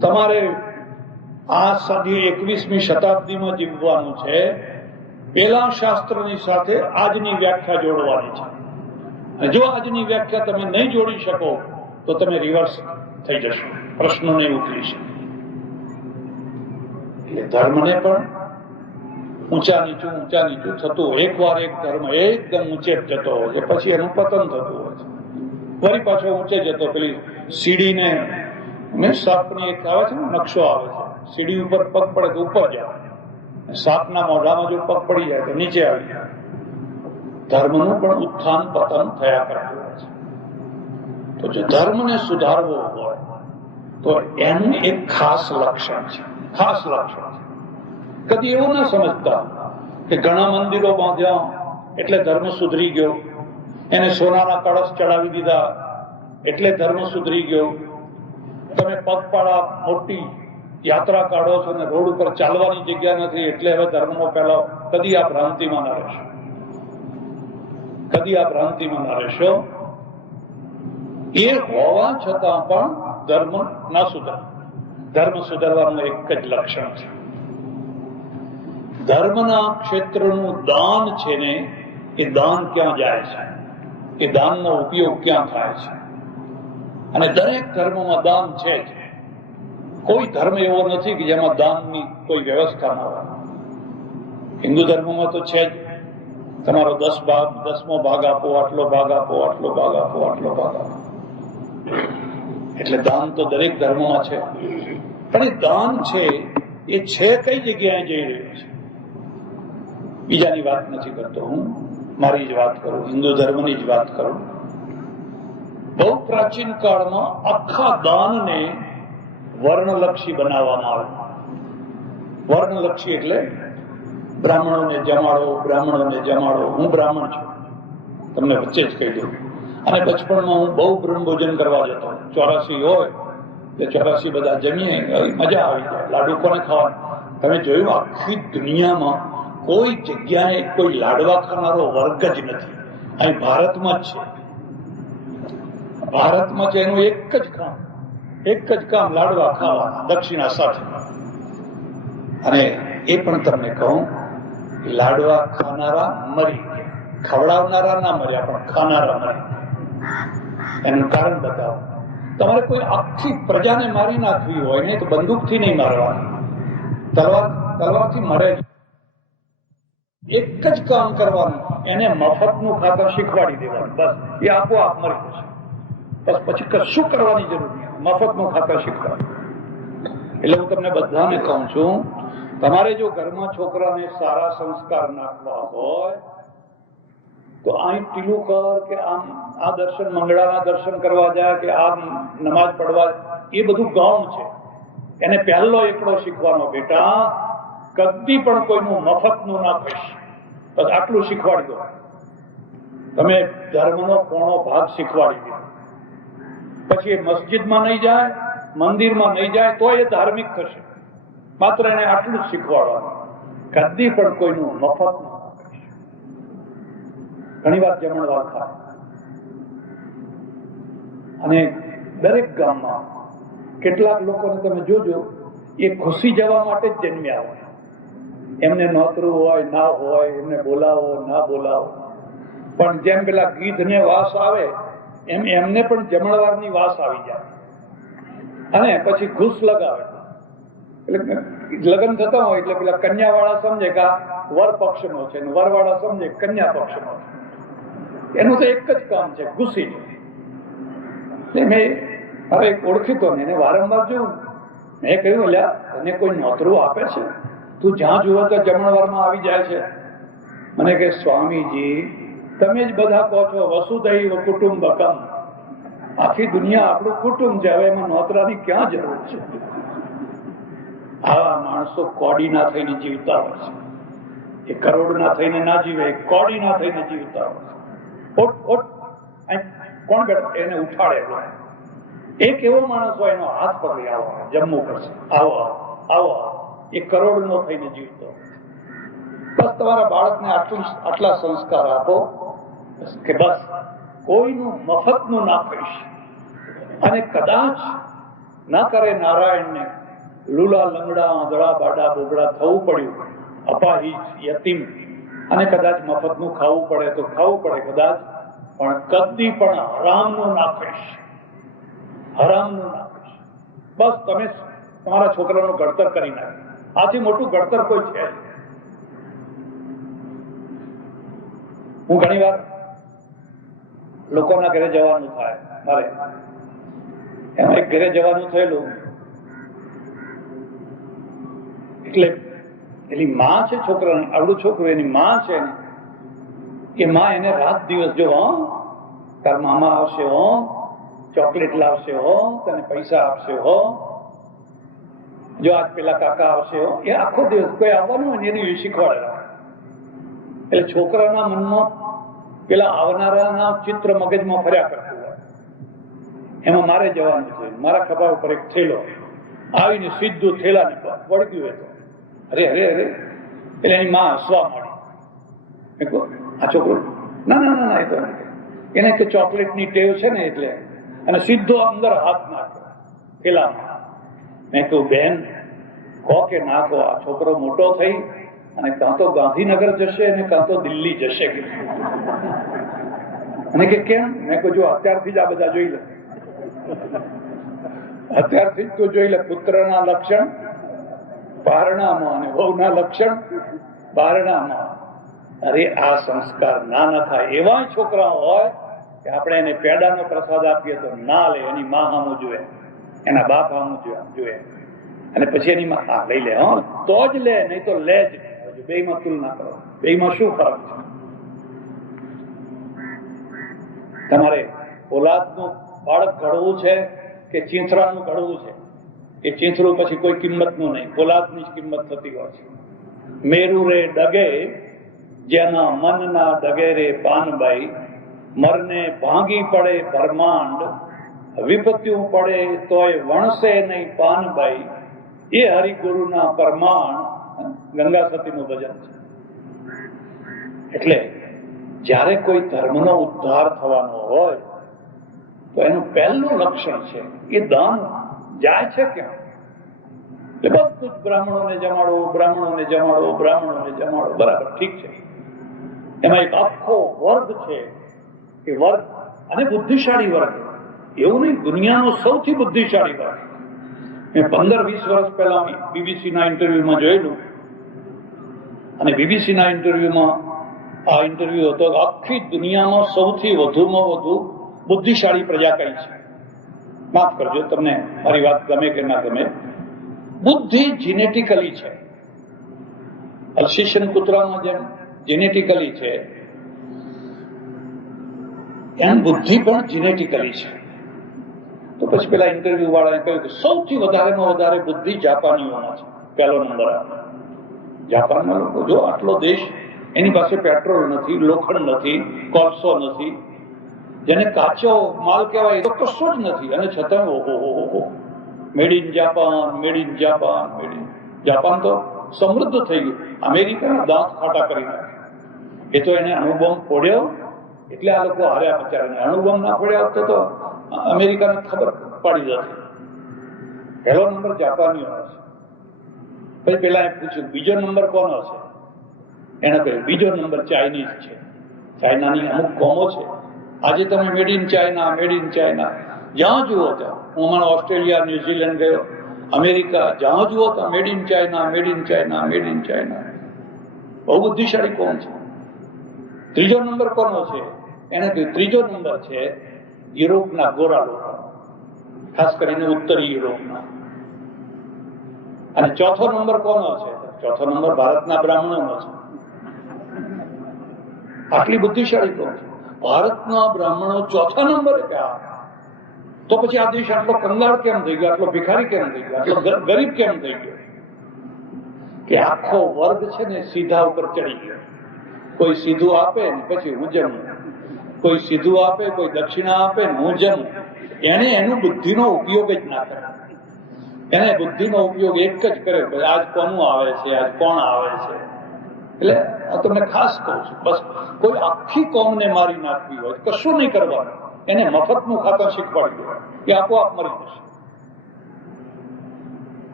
તમારે આ સદી 21મી શતાબ્દીમાં જીવવાનું છે. પેલા શાસ્ત્રની સાથે આજની વ્યાખ્યા જોડવાની છે. જો આજની વ્યાખ્યા તમે નહીં જોડી શકો તો તમે રિવર્સ થઈ જશો, પ્રશ્નો નહીં ઉકેલી શકો. એટલે ધર્મને પણ ઊંચા નીચું થતું. એકવાર એક ધર્મ એકદમ ઊંચે જતો હોય છે, પછી એનું પતન થતું હોય છે, વળી પાછો ઊંચે જતો. પેલી સીડીને સાપની એક આવે છે ને, નકશો આવે છે, સીડી ઉપર પગ પડે તો ઉપર જાય, સાપના મોઢામાં જો પગ પડી જાય તો નીચે આવી જાય. ધર્મનું પણ ઉત્થાન પતન થયા કરતું હોય છે. તો જો ધર્મને સુધારવો હોય તો એનું એક ખાસ લક્ષણ છે. કદી એવું ના સમજતા કે ઘણા મંદિરો બાંધ્યા એટલે ધર્મ સુધરી ગયો, એને સોનાના કળશ ચડાવી દીધા એટલે ધર્મ સુધરી ગયો. તમે પગપાળા મોટી યાત્રા કાઢો છો અને રોડ ઉપર ચાલવાની જગ્યા નથી એટલે હવે ધર્મનો ફેલાવ. કદી આ ભ્રાંતિમાં ના રહેશો. એ હોવા છતાં પણ ધર્મ ના સુધરે. ધર્મ સુધારવાનું એક જ લક્ષણ છે. ધર્મના ક્ષેત્રનું દાન છે ને, એ દાન ક્યાં જાય છે, એ દાનનો ઉપયોગ ક્યાં થાય છે. અને દરેક ધર્મમાં દાન છે જ. કોઈ ધર્મ એવો નથી કે જેમાં દાનની કોઈ વ્યવસ્થા ના હોય. હિન્દુ ધર્મમાં તો છે જ. તમારો 10મો ભાગ આપો, આટલો ભાગ આપો, આટલો ભાગ આપો, આટલો ભાગ આપો. એટલે દાન તો દરેક ધર્મમાં છે. પણ એ દાન છે એ છે કઈ જગ્યાએ જઈ રહ્યું છે. બીજાની વાત નથી કરતો હું, મારી જ વાત કરું, હિન્દુ ધર્મની જ વાત કરું. બહુ પ્રાચીન કાળમાં આખા દાનને વર્ણલક્ષી બનાવવામાં આવે. વર્ણલક્ષી એટલે બ્રાહ્મણોને જમાડો. હું બ્રાહ્મણ છું, તમને વચ્ચે જ કહી દઉં. અને બચપણમાં હું બહુ બ્રહ્મભોજન કરવા જતો. 84 હોય એટલે 84 બધા જમીએ, મજા આવી જાય. લાડુ કોને ખાવા? તમે જોયું આખી દુનિયામાં કોઈ જગ્યાએ કોઈ લાડવા ખાનારો વર્ગ જ નથી. અહીં ભારતમાં જ છે. એનું એક જ કામ લાડવા ખાવાના, દક્ષિણા સાથે. અને એ પણ તમને કહું, લાડવા ખાનારા મરી, ખવડાવનારા ના મર્યા, પણ ખાનારા મરી. એનું કારણ બતાવો. તમારે કોઈ આખી પ્રજાને મારી નાખવી હોય ને તો બંદૂકથી નહીં મારવાની, તલવારથી મરે. એક જ કામ કરવાનું, એને મફતનું ખાતર શીખવાડી દેવાનું, બસ. એ આપોઆપ મરી જશે. બસ પછી કશું કરવાની જરૂર નહીં, મફતનું ખાતર શીખવાનું. એટલે હું તમને બધાને કહું છું, તમારે જો ઘરમાં છોકરાને સારા સંસ્કાર નાખવા હોય તો અહીં ટીલું કર કે આમ આ દર્શન, મંગળાના દર્શન કરવા જાય કે આ નમાજ પડવા, એ બધું ગૌણ છે. એને પહેલો એકડો શીખવાનો, બેટા કદી પણ કોઈનું મફતનું ના કહીશ, બસ આટલું શીખવાડી દો. તમે ધર્મનો કોણો ભાગ શીખવાડી દીધો. પછી એ મસ્જિદમાં નહીં જાય, મંદિરમાં નહીં જાય તો એ ધાર્મિક થશે. માત્ર એને આટલું જ શીખવાડવાનું, કદી પણ કોઈનું મફત ન કરીશ. ઘણી વાર જમણવાર ખાય. અને દરેક ગામમાં કેટલાક લોકોને તમે જોજો, એ ખુશી જવા માટે જ જન્મ્યા હોય. એમને નોતરું હોય ના હોય, એમને બોલાવો ના બોલાવો, પણ જેમ પેલા ગીધને વાસ આવે એમ એમને પણ જમણવારની વાસ આવી જાય. અને પછી ઘૂસ લગાવે. એટલે લગ્ન થતા હોય એટલે પેલા કન્યા વાળા સમજે કે આ વર પક્ષનો છે, વર વાળા સમજે કન્યા પક્ષનો છે. એનું તો એક જ કામ છે, ઘૂસી. મેં હવે ઓળખીતો ને એને વારંવાર જોયું. મેં કહ્યું, અલ્યા તને કોઈ નોતરું આપે છે? તું જ્યાં જુઓ તો જમણવારમાં આવી જાય છે. મને કે સ્વામીજી તમે જ બધા કહો છો વસુધૈવ કુટુંબકમ, આખી દુનિયા આપણું કુટુંબ છે, હવે એમાં નોતરાની ક્યાં જરૂર છે? આવા માણસો કોડી ના થઈને જીવતા હોય છે. એ કરોડ ના થઈને ના જીવે, કોડી ના થઈને જીવતા હોય છે. કોણ બેઠા એને ઉઠાડે? એક એવો માણસ હોય એનો હાથ પકડી, આવો જમવું પડશે, આવો આવો. એ કરોડ નો થઈને જીવતો. બસ તમારા બાળકને આટલા સંસ્કાર આપો કે બસ કોઈનું મફતનું ના કહીશ. અને કદાચ ના કરે નારાયણને લૂલા લંગડા આંધળા બાડા બોબડા થવું પડ્યું, અપાહિજ યતીમ, અને કદાચ મફતનું ખાવું પડે તો ખાવું પડે કદાચ, પણ કદી પણ હરામનું ના કહીશ, હરામનું ના કહીશ. બસ તમે તમારા છોકરાનું ઘડતર કરી નાખે. આથી મોટું ઘડતર કોઈ છે. હું ઘણી વાર લોકોના ઘરે જવાનું થાય મારે, એમાં એક ઘરે જવાનું થયેલું, એટલે એની માં છે છોકરાની, આવડું છોકરું, એની માં છે ને, એ માં એને રાત દિવસ જો તાર મામા આવશે હો, ચોકલેટ લાવશે હો, તને પૈસા આપશે હો, જો આજ પેલા કાકા આવશે હો, એ આખો દિવસ કોઈ આવવાનું હોય એની શીખવાડે. એટલે છોકરાના મનમાં પેલા આવનારાના ચિત્ર મગજમાં ફર્યા કરતું હોય. એમાં મારે જવાનું છે, મારા ખભા ઉપર એક થેલો આવીને સીધું થેલાને વળગ્યું હતું. અરે અરે અરે, એટલે એની માં હસવા માંડી. આ છોકરો ના ના ના એ તો એને કે ચોકલેટની ટેવ છે ને એટલે, અને સીધો અંદર હાથ નાખ્યો થેલામાં. મેં કહ્યું બેન, કહો કે ના કહો, આ છોકરો મોટો થઈ અને કાં તો ગાંધીનગર જશે અને કાં તો દિલ્હી જશે. અને કે કેમ? મેં કહ્યું જો અત્યારથી જ આ બધા જોઈ લે, અત્યારથી જ તો જોઈ લે. પુત્રના લક્ષણ પારણામાં અને વહુના લક્ષણ બારણામાં. અરે આ સંસ્કાર ના થાય. એવા છોકરા હોય કે આપણે એને પેડાનો પ્રસાદ આપીએ તો ના લે, એની માં સામું જોઈએ, એના બાપ સામું જોઈએ, અને પછી એની માં હા લઈ લે, હા તો જ લે, નહીં તો લે જ. બેમાં તુલના કરો, બેમાં શું ફરક છે? તમારે ઓલાદનું બાળક ઘડવું છે કે ચીંથરાનું ઘડવું છે? એ ચીંથરું પછી કોઈ કિંમતનું નહીં, ઓલાદની જ કિંમત થતી હોય છે. મેરુ રે ડગે જેના મનના ડગે રે પાનબાઈ, મરને ભાંગી પડે બ્રહ્માંડ, વિપત્યું પડે તોય વણસે નહીં પાનબાઈ, એ હરિગુરુના પરમાણ. ગંગા સતીનું ભજન છે. એટલે જ્યારે કોઈ ધર્મનો ઉદ્ધાર થવાનો હોય તો એનું પહેલું લક્ષણ છે એ દાન. જાય છે ક્યાં? એટલે બધું જ બ્રાહ્મણોને જમાડો, બ્રાહ્મણોને જમાડો, બ્રાહ્મણોને જમાડો, બરાબર ઠીક છે. એમાં એક આખો વર્ગ છે, એ વર્ગ અને બુદ્ધિશાળી વર્ગ, એવું નહીં દુનિયાનો સૌથી બુદ્ધિશાળી વર્ગ. મેં 15-20 વર્ષ પહેલા બીબીસીના ઇન્ટરવ્યુમાં જોયેલું, અને બીબીસીના ઇન્ટરવ્યુમાં આ ઇન્ટરવ્યુ હતો આખી દુનિયામાં સૌથી વધુમાં વધુ બુદ્ધિશાળી પ્રજા કઈ છે. માફ કરજો, તમને મારી વાત ગમે કે ના ગમે, બુદ્ધિ જીનેટિકલી છે. અલ્સેશિયન કૂતરામાં જેમ જીનેટિકલી છે, એમ બુદ્ધિ પણ જીનેટિકલી છે. તો પછી પેલા ઇન્ટરવ્યુ વાળાએ કહ્યું કે સૌથી વધારેમાં વધારે બુદ્ધિ જાપાનીઓમાં છે. પહેલો નંબર આવે જાપાનના લોકો. જો આટલો દેશ, એની પાસે પેટ્રોલ નથી, લોખંડ નથી, કોલસો નથી, જેને કાચો માલ કહેવાય એ તો કશો જ નથી, અને છતાં ઓહો made in Japan, made in Japan, made in Japan તો સમૃદ્ધ થઈ ગયું. અમેરિકાના દાંત ખાટા કરી નાખ્યા. એ તો એને અણુબોમ્બ ફોડ્યો એટલે આ લોકો હાર્યા બચારાને. અણુબોમ્બ ના ફોડ્યા હોત તો અમેરિકાને ખબર પડી જશે. પહેલો નંબર જાપાનીઓ હશે. પછી પેલા એ પૂછ્યું બીજો નંબર કોનો છે? એને કહ્યું બીજો નંબર ચાઇનીઝ છે. ચાઇનાની અમુક કોમો છે, આજે તમે made in China, made in China જ્યાં જુઓ ત્યાં. હું હમણાં ઓસ્ટ્રેલિયા, ન્યુઝીલેન્ડ ગયો, અમેરિકા, જ્યાં જુઓ ત્યાં made in China, made in China, made in China. બહુ બુદ્ધિશાળી કોણ છે? ત્રીજો નંબર કોનો છે? એને કહ્યું ત્રીજો નંબર છે યુરોપના ગોરા લોકો, ખાસ કરીને ઉત્તરી યુરોપના. અને ચોથો નંબર કોનો છે? ચોથો નંબર ભારતના બ્રાહ્મણોનો છે. આટલી બુદ્ધિશાળી કોણ છે? ભારતના બ્રાહ્મણો ચોથા નંબરે ક્યાં? તો પછી આ દેશ આટલો કંગાળ કેમ થઈ ગયો, આટલો ભિખારી કેમ થઈ ગયો, આટલો ગરીબ કેમ થઈ ગયો? કે આખો વર્ગ છે ને સીધા ઉપર ચડી ગયો. કોઈ સીધું આપે ને પછી હું જમું, કોઈ સીધું આપે, કોઈ દક્ષિણા આપે ને હું જમું. એને એનું બુદ્ધિનો ઉપયોગ જ ના કરે. એને બુદ્ધિનો ઉપયોગ એક જ કર્યો, આજ કોનું આવે છે, આજ કોણ આવે છે. એટલે આ તમને ખાસ કહું છું, બસ કોઈ આખી કોમને મારી નાખવી હોય કશું નહીં કરવાનું, એને મફતનું ખાતા શીખવાડી દેવાનું, કે આપોઆપ મરી જશે.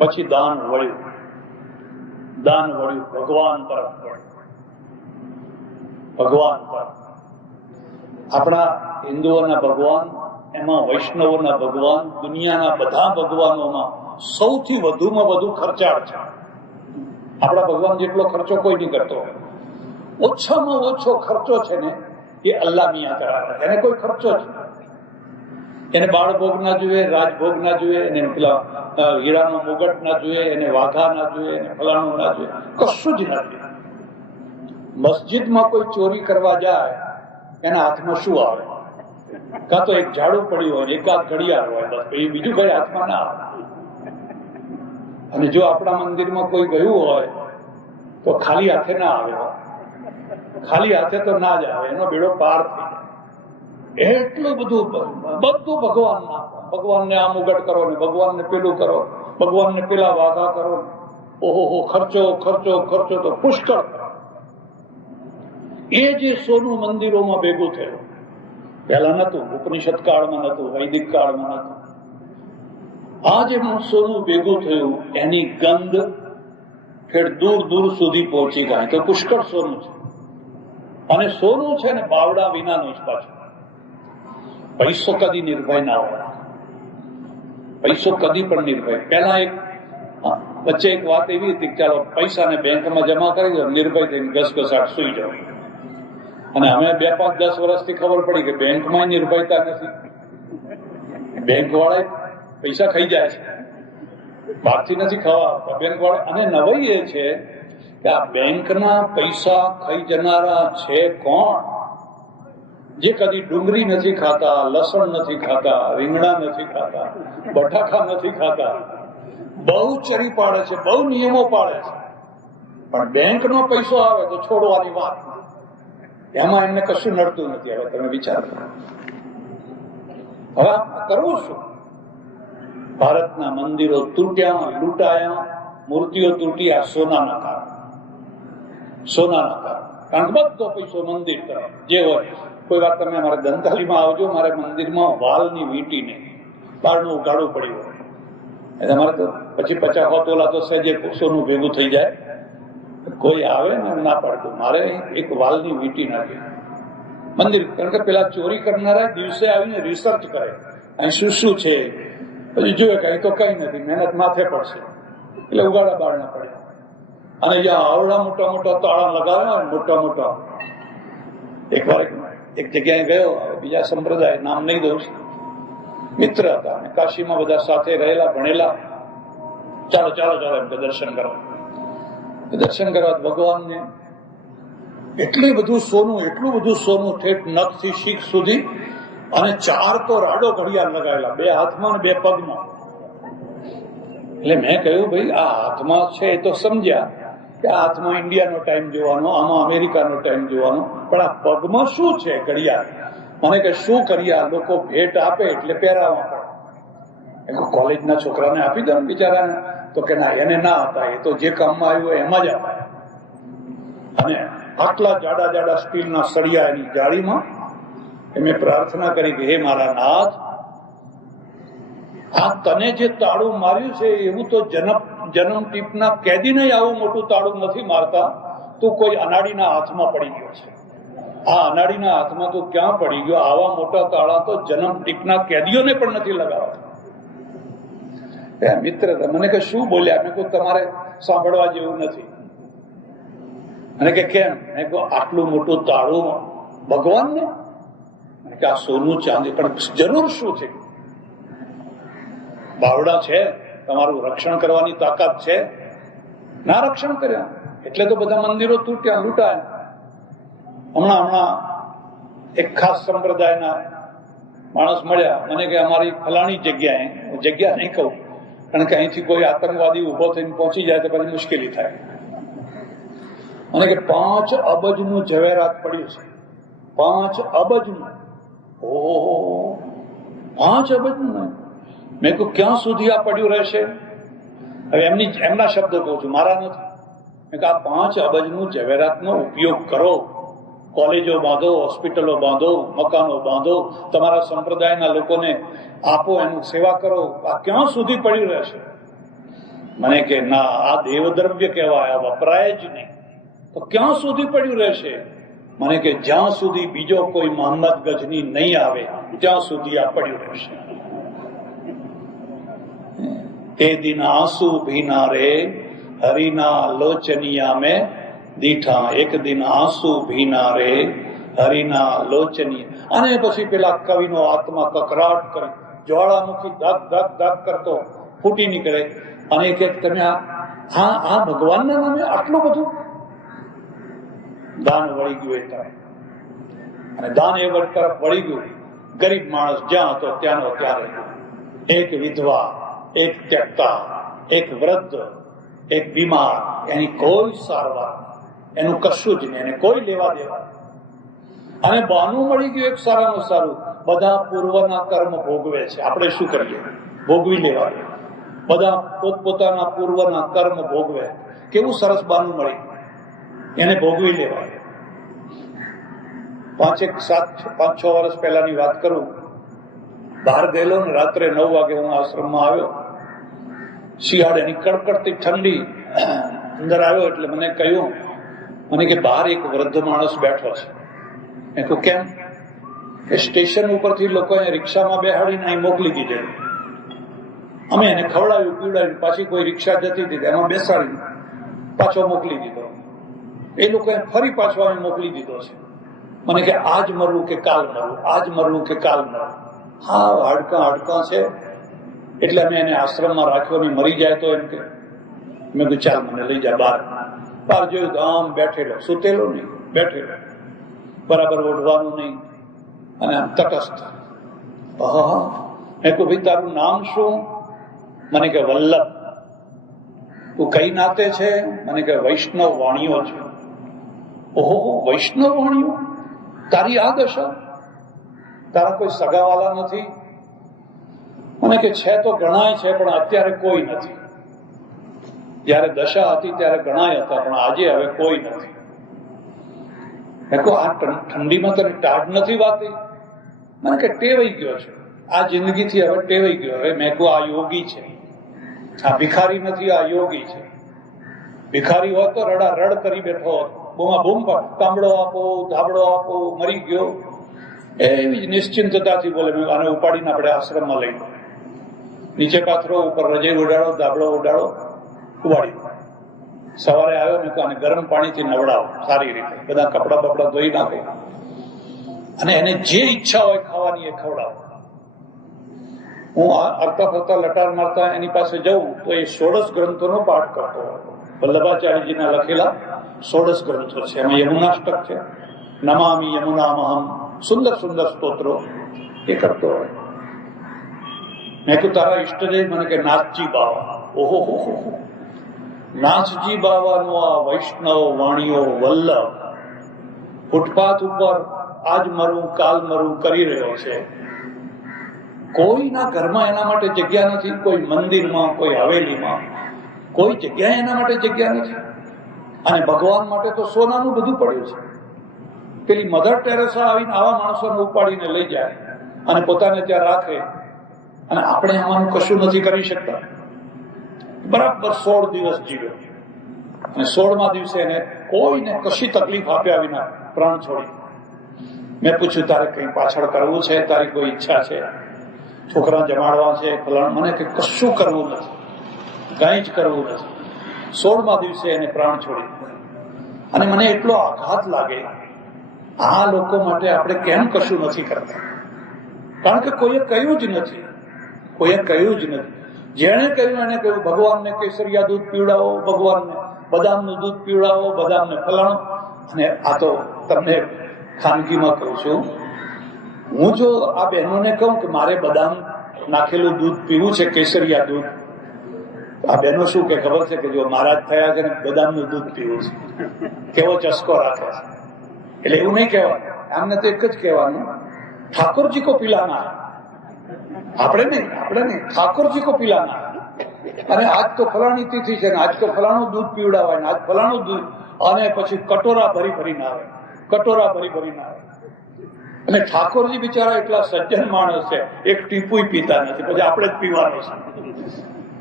પછી દાન વળ્યું ભગવાન તરફ વળ્યું. ભગવાન તરફ. આપણા હિન્દુઓના ભગવાન, એમાં વૈષ્ણવોના ભગવાન, દુનિયાના બધા ભગવાનોમાં સૌથી વધુમાં વધુ ખર્ચાળ છે. આપણા ભગવાન જેટલો ખર્ચો કોઈ નહીં કરતો. ઓછામાં ઓછો ખર્ચો છે ને એ અલ્લાહ મિયાં કરાવે. એને કોઈ ખર્ચો જ નહીં. એને બાળભોગ ના જોઈએ, રાજભોગ ના જોઈએ, એને પેલા હીરાનો મુગટ ના જોઈએ, એને વાઘા ના જોઈએ, એને ફલાણું ના જોઈએ, કશું જ નથી. મસ્જિદમાં કોઈ ચોરી કરવા જાય એના હાથમાં શું આવે? કાં તો એક ઝાડુ પડ્યું હોય, એકાદ ઘડિયાળ હોય, બસ. એ બીજું કઈ હાથમાં ના આવે. અને જો આપણા મંદિરમાં કોઈ ગયું હોય તો ખાલી હાથે ના આવે. ખાલી હાથે તો ના જ આવે, એનો બેડો પાર થઈ જાય. એટલું બધું ભગવાનને આ મુગટ કરો ને ભગવાનને પેલું કરો, ભગવાનને પેલા વાઘા કરો. ઓહો, ખર્ચો તો પુષ્કળ. એ જે સોનું મંદિરોમાં ભેગું થયું, પહેલા નતું, ઉપનિષદ કાળમાં નતું, વૈદિક કાળમાં નતું. આ જે સોનું ભેગું થયું એની ગંધ દૂર દૂર સુધી પહોંચી જાય તો પુષ્કળ સોનું છે. અને સોનું છે ને બાવડા વિનાનું જ પાછું. પૈસો કદી નિર્ભય ના હોય. પૈસો કદી પણ નિર્ભય. પહેલા વચ્ચે એક વાત એવી હતી કે ચાલો પૈસાને બેંકમાં જમા કરી દો, નિર્ભય થઈને ઘસઘસાટ સુઈ જાવ. અને અમે 2, 5, 10 વર્ષથી ખબર પડી કે બેંકમાં નિર્ભયતા નથી. બેંક વાળા પૈસા ખાઈ જાય છે, બહારથી નથી ખાવા આવતા બેંક વાળા. અને નવાઈ એ છે કે આ બેંકના પૈસા ખાઈ જનારા છે કોણ? જે કદી ડુંગળી નથી ખાતા, લસણ નથી ખાતા, રીંગણા નથી ખાતા, બટાકા નથી ખાતા, બહુ ચરી પાડે છે, બહુ નિયમો પાડે છે, પણ બેંકનો પૈસો આવે તો છોડવાની વાત. એમાં એમને કશું નડતું નથી. હવે તમે વિચારો, હવે કરવું શું? ભારતના મંદિરો તૂટ્યા, લૂંટાયા, મૂર્તિઓ તૂટી, આ સોનાના કારણે. કારણ કે બધો પૈસો મંદિર તરફ. જે હોય કોઈ વાત તમે અમારે દંતાલીમાં આવજો, મારે મંદિરમાં વાલની વીંટી નહીં, બારનું ઉગાડવું પડ્યું હોય. અમારે તો પછી 50 તોલા તો સહેજે સોનું ભેગું થઈ જાય. કોઈ આવે ને ના પાડતું, મારે એક વાલની વીંટી નાખી મંદિર. કારણ કે પેલા ચોરી કરનારા દિવસે આવીને રિસર્ચ કરે, અહીં શું છે, પછી જોયે કઈ તો કઈ નથી, મહેનત માથે પડશે એટલે ઉગાડા બારણા પડે. અને જ્યાં આવડા મોટા તાળા લગાવ્યા, મોટા. એકવાર એક જગ્યાએ ગયો, બીજા સંપ્રદાય, નામ નહીં દઉં, મિત્ર હતા, કાશીમાં બધા સાથે રહેલા, ભણેલા. ચાલો એમ દર્શન કરવા ભગવાનને એટલું બધું સોનું ઠેઠ નખથી શીખ સુધી. અને 4 તો રાડો ઘડિયાળ લગાવેલા, 2 હાથમાં ને 2 પગમાં. એટલે મેં કહ્યું ભાઈ આ હાથમાં છે એ તો સમજ્યા કે આ હાથમાં ઇન્ડિયાનો ટાઈમ જોવાનો, આમાં અમેરિકાનો ટાઈમ જોવાનો, પણ આ પગમાં શું છે ઘડિયાળ? મને કે શું કરીએ, આ લોકો ભેટ આપે એટલે પહેરાવવા પડે. કોલેજના છોકરાને આપી દો બિચારાને. તો કે ના, એને ના અપાય, એ તો જે કામમાં આવ્યું હોય એમાં જ અપાય. અને આટલા જાડા સ્ટીલના સળિયા એની જાળીમાં. મેં પ્રાર્થના કરી કે હે મારા નાથ, આ તને જે તાળું માર્યું છે એવું તો જન્મ ટીપના કેદીને આવું મોટું તાળું નથી મારતા. તું કોઈ અનાડીના હાથમાં પડી ગયો છે. આ અનાડીના હાથમાં તું ક્યાં પડી ગયો? આવા મોટા તાળા તો જન્મ ટીપના કેદીઓને પણ નથી લગાવતા. મિત્ર મને કે શું બોલ્યા? મેં કહ્યું તમારે સાંભળવા જેવું નથી. અને કે કેમ? મેં કહ્યું આટલું મોટું તાળું ભગવાનને, કે આ સોનું ચાંદી, પણ જરૂર શું છે? બાવડા છે, તમારું રક્ષણ કરવાની તાકાત છે, ના રક્ષણ કર્યા એટલે તો બધા મંદિરો તૂટ્યા, લૂંટાયા. હમણાં એક ખાસ સંપ્રદાયના માણસ મળ્યા, મને કે અમારી ફલાણી જગ્યાએ, જગ્યા નહીં કહું કારણ કે અહીંથી કોઈ આતંકવાદી ઉભો થઈને પહોંચી જાય તો પછી મુશ્કેલી થાય. મને કે 5 અબજનું ઝવેરાત પડ્યું છે. 5 અબજનું. ઓહો, 5 અબજનું. મેં કહ્યું ક્યાં સુધી આ પડ્યું રહેશે? હવે એમના શબ્દો કહું છું, મારા નથી. મેં કહ્યું આ 5 અબજનું ઝવેરાતનો ઉપયોગ કરો. કોલેજો બાંધો, હોસ્પિટલો બાંધો, મકાનો બાંધો, તમારા સંપ્રદાયના લોકોને આપો, એની સેવા કરો. આ ક્યાં સુધી પડ્યું રહેશે? મને કે ના, આ દેવદ્રવ્ય કહેવાય, આ વપરાય જ નહીં. તો ક્યાં સુધી પડ્યું રહેશે? મને કે જ્યાં સુધી બીજો કોઈ મોહમ્મદ ગજની નહીં આવે ત્યાં સુધી આ પડ્યું રહેશે. તે દિન આંસુ ભીના રે હરિના લોચનિયા મેં દીઠા. એક દિન આંસુ ભીના રે હરિના લોચનિયા. અને પછી પેલા કવિનો આત્મા કકરાટ કરી જ્વાળામુખી ધક ધક ધક કરતો ફૂટી નીકળે અને કે તમે આ ભગવાનના નામે આટલું બધું દાન વળી ગયું. એ તરફ અને દાન એ તરફ વળી ગયું. ગરીબ માણસ જ્યાં હતો ત્યાંનો ત્યારે એક વિધવા, એક ત્યક્તા, એક વૃદ્ધ, એક બીમાર, એની કોઈ સારવાર, એનું કશું જ નહીં, એને કોઈ લેવા દેવા. અને બહાનું મળી ગયું એક સારાનું સારું. બધા પૂર્વના કર્મ ભોગવે છે, આપણે શું કરીએ? ભોગવી લેવા. બધા પોતપોતાના પૂર્વના કર્મ ભોગવે. કેવું સરસ બહાનું મળી, એને ભોગવી લેવા. 5-6 વર્ષ પહેલાની વાત કરું. બહાર ગયેલો ને રાત્રે 9 વાગે હું આશ્રમમાં આવ્યો. શિયાળાની કડકડતી ઠંડી. અંદર આવ્યો એટલે મને કહ્યું, મને કે બહાર એક વૃદ્ધ માણસ બેઠો છે. મેં કહ્યું કેમ? એ સ્ટેશન ઉપરથી લોકોએ રિક્ષામાં બેહાડીને અહીં મોકલી દીધેલું. અમે એને ખવડાવ્યું પીવડાવ્યું, પાછી કોઈ રિક્ષા જતી હતી એમાં બેસાડીને પાછો મોકલી દીધો. એ લોકોએ ફરી પાછો અમે મોકલી દીધો છે. મને કે આજ મરવું કે કાલ મરવું, આજ મરવું કે કાલ મરવું. હા, હાડકાં છે. એટલે અમે એને આશ્રમમાં રાખ્યો ને મરી જાય તો એમ કે. મેં કહ્યું ચાલ મને લઈ જા બહાર. બહાર જોયું તો આમ બેઠેલો, સુતેલો નહીં, બેઠેલો, બરાબર ઓઢવાનું નહીં અને આમ તટસ્થ. મેં કહ્યું ભાઈ તારું નામ શું? મને કે વલ્લભ. તું કઈ નાતે છે? મને કે વૈષ્ણવ વાણીઓ છે. ઓહો, વૈષ્ણવ વાણીઓ? તારી આ દશા? તારા કોઈ સગાવાલા નથી? મને કે છે તો ઘણાય છે પણ અત્યારે કોઈ નથી. જયારે દશા હતી ત્યારે ઘણાય હતા પણ આજે હવે કોઈ નથી. મેં કહું આ ઠંડીમાં તને ટાઢ નથી વાતી? મને કે ટેવાઈ ગયો છે, આ જિંદગીથી હવે ટેવાઈ ગયો. હવે મેં કહું આ યોગી છે, આ ભિખારી નથી, આ યોગી છે. ભિખારી હોય તો રડા રડ કરી બેઠો હોત, બૂમા બૂમ પર તાંબડો આપો, ધાબળો આપો, મરી ગયો. એવી જ નિશ્ચિંતતાથી બોલે. મેં આને ઉપાડીને આપણે આશ્રમમાં લઈ લો. નીચે પાથરો, ઉપર રજે ઉડાડો, ધાબળો ઉડાડો, ઉવાડી. સવારે આવ્યો ને તો આને ગરમ પાણીથી નવડાવો સારી રીતે, બધા કપડા બપડા ધોઈ નાખો અને એને જે ઈચ્છા હોય ખાવાની એ ખવડાવો. હું હરતા ફરતા લટાર મારતા એની પાસે જઉં તો એ 16 ગ્રંથોનો પાઠ કરતો હોય. વલ્લભાચાર્યજીના લખેલા 16 ગ્રંથો છે. એમાં યમુનાષ્ટક છે, નમામી યમુનામહમ, સુંદર સુંદર સ્તોત્રો એ કરતો હોય. મેં કહ્યું તારા ઈષ્ટદેવ? મને કે નાથજી બાવા. ઓહો, નાથજી બાવાનો આ વૈષ્ણવ વાણીઓ વલ્લભ ફૂટપાથ ઉપર આજ મરું કાલ મરું કરી રહ્યો છે. કોઈના ઘરમાં એના માટે જગ્યા નથી, કોઈ મંદિરમાં, કોઈ હવેલીમાં, કોઈ જગ્યાએ એના માટે જગ્યા નથી. અને ભગવાન માટે તો સોનાનું બધું પડ્યું છે. પેલી મધર ટેરેસા આવીને આવા માણસોને ઉપાડીને લઈ જાય અને પોતાને ત્યાં રાખે અને આપણે આવાનું કશું નથી કરી શકતા. બરાબર 16 દિવસ જીવ્યો અને 16મા દિવસે એને કોઈને કશી તકલીફ આપ્યા વિના પ્રાણ છોડી. મેં પૂછ્યું તારે કઈ પાછળ કરવું છે? તારી કોઈ ઈચ્છા છે? છોકરા જમાડવા છે? ફલાણ? મને કે કશું કરવું નથી, કઈ જ કરવું નથી. 16મા દિવસે એને પ્રાણ છોડી. અને મને એટલો આઘાત લાગે, આ લોકો માટે આપણે કેમ કશું નથી કરતા? કારણ કે કોઈએ કહ્યું જ નથી, કોઈએ કહ્યું જ નથી. જેણે કહ્યું એને કહ્યું ભગવાનને કેસરિયા દૂધ પીવડાવો, ભગવાનને બદામનું દૂધ પીવડાવો, બદામને ફલાણો. અને આ તો તમને ખાનગીમાં કહું છું, હું જો આ બહેનોને કહું કે મારે બદામ નાખેલું દૂધ પીવું છે, કેસરિયા દૂધ, આ બહેનો શું કે ખબર છે કે જો મહારાજ થયા છે ને બદામનું દૂધ પીવું છે, કેવો ચસ્કો રાખે છે. એટલે એવું નહીં કહેવાનું, આમને તો એક જ કહેવાનું, ઠાકોરજી કો પિલાના. આપણે નહીં, ઠાકોરજી કો પિલાના. અને આજ તો ફલાણી તિથિ છે ને આજ તો ફલાણું દૂધ પીવડાવાય ને આજ ફલાણું દૂધ, અને પછી કટોરા ભરી ભરીને આવે, કટોરા ભરી ભરીને આવે. અને ઠાકોરજી બિચારા એટલા સજ્જન માણસ છે, એક ટીપુય પીતા નથી, પછી આપણે જ પીવાનું છે.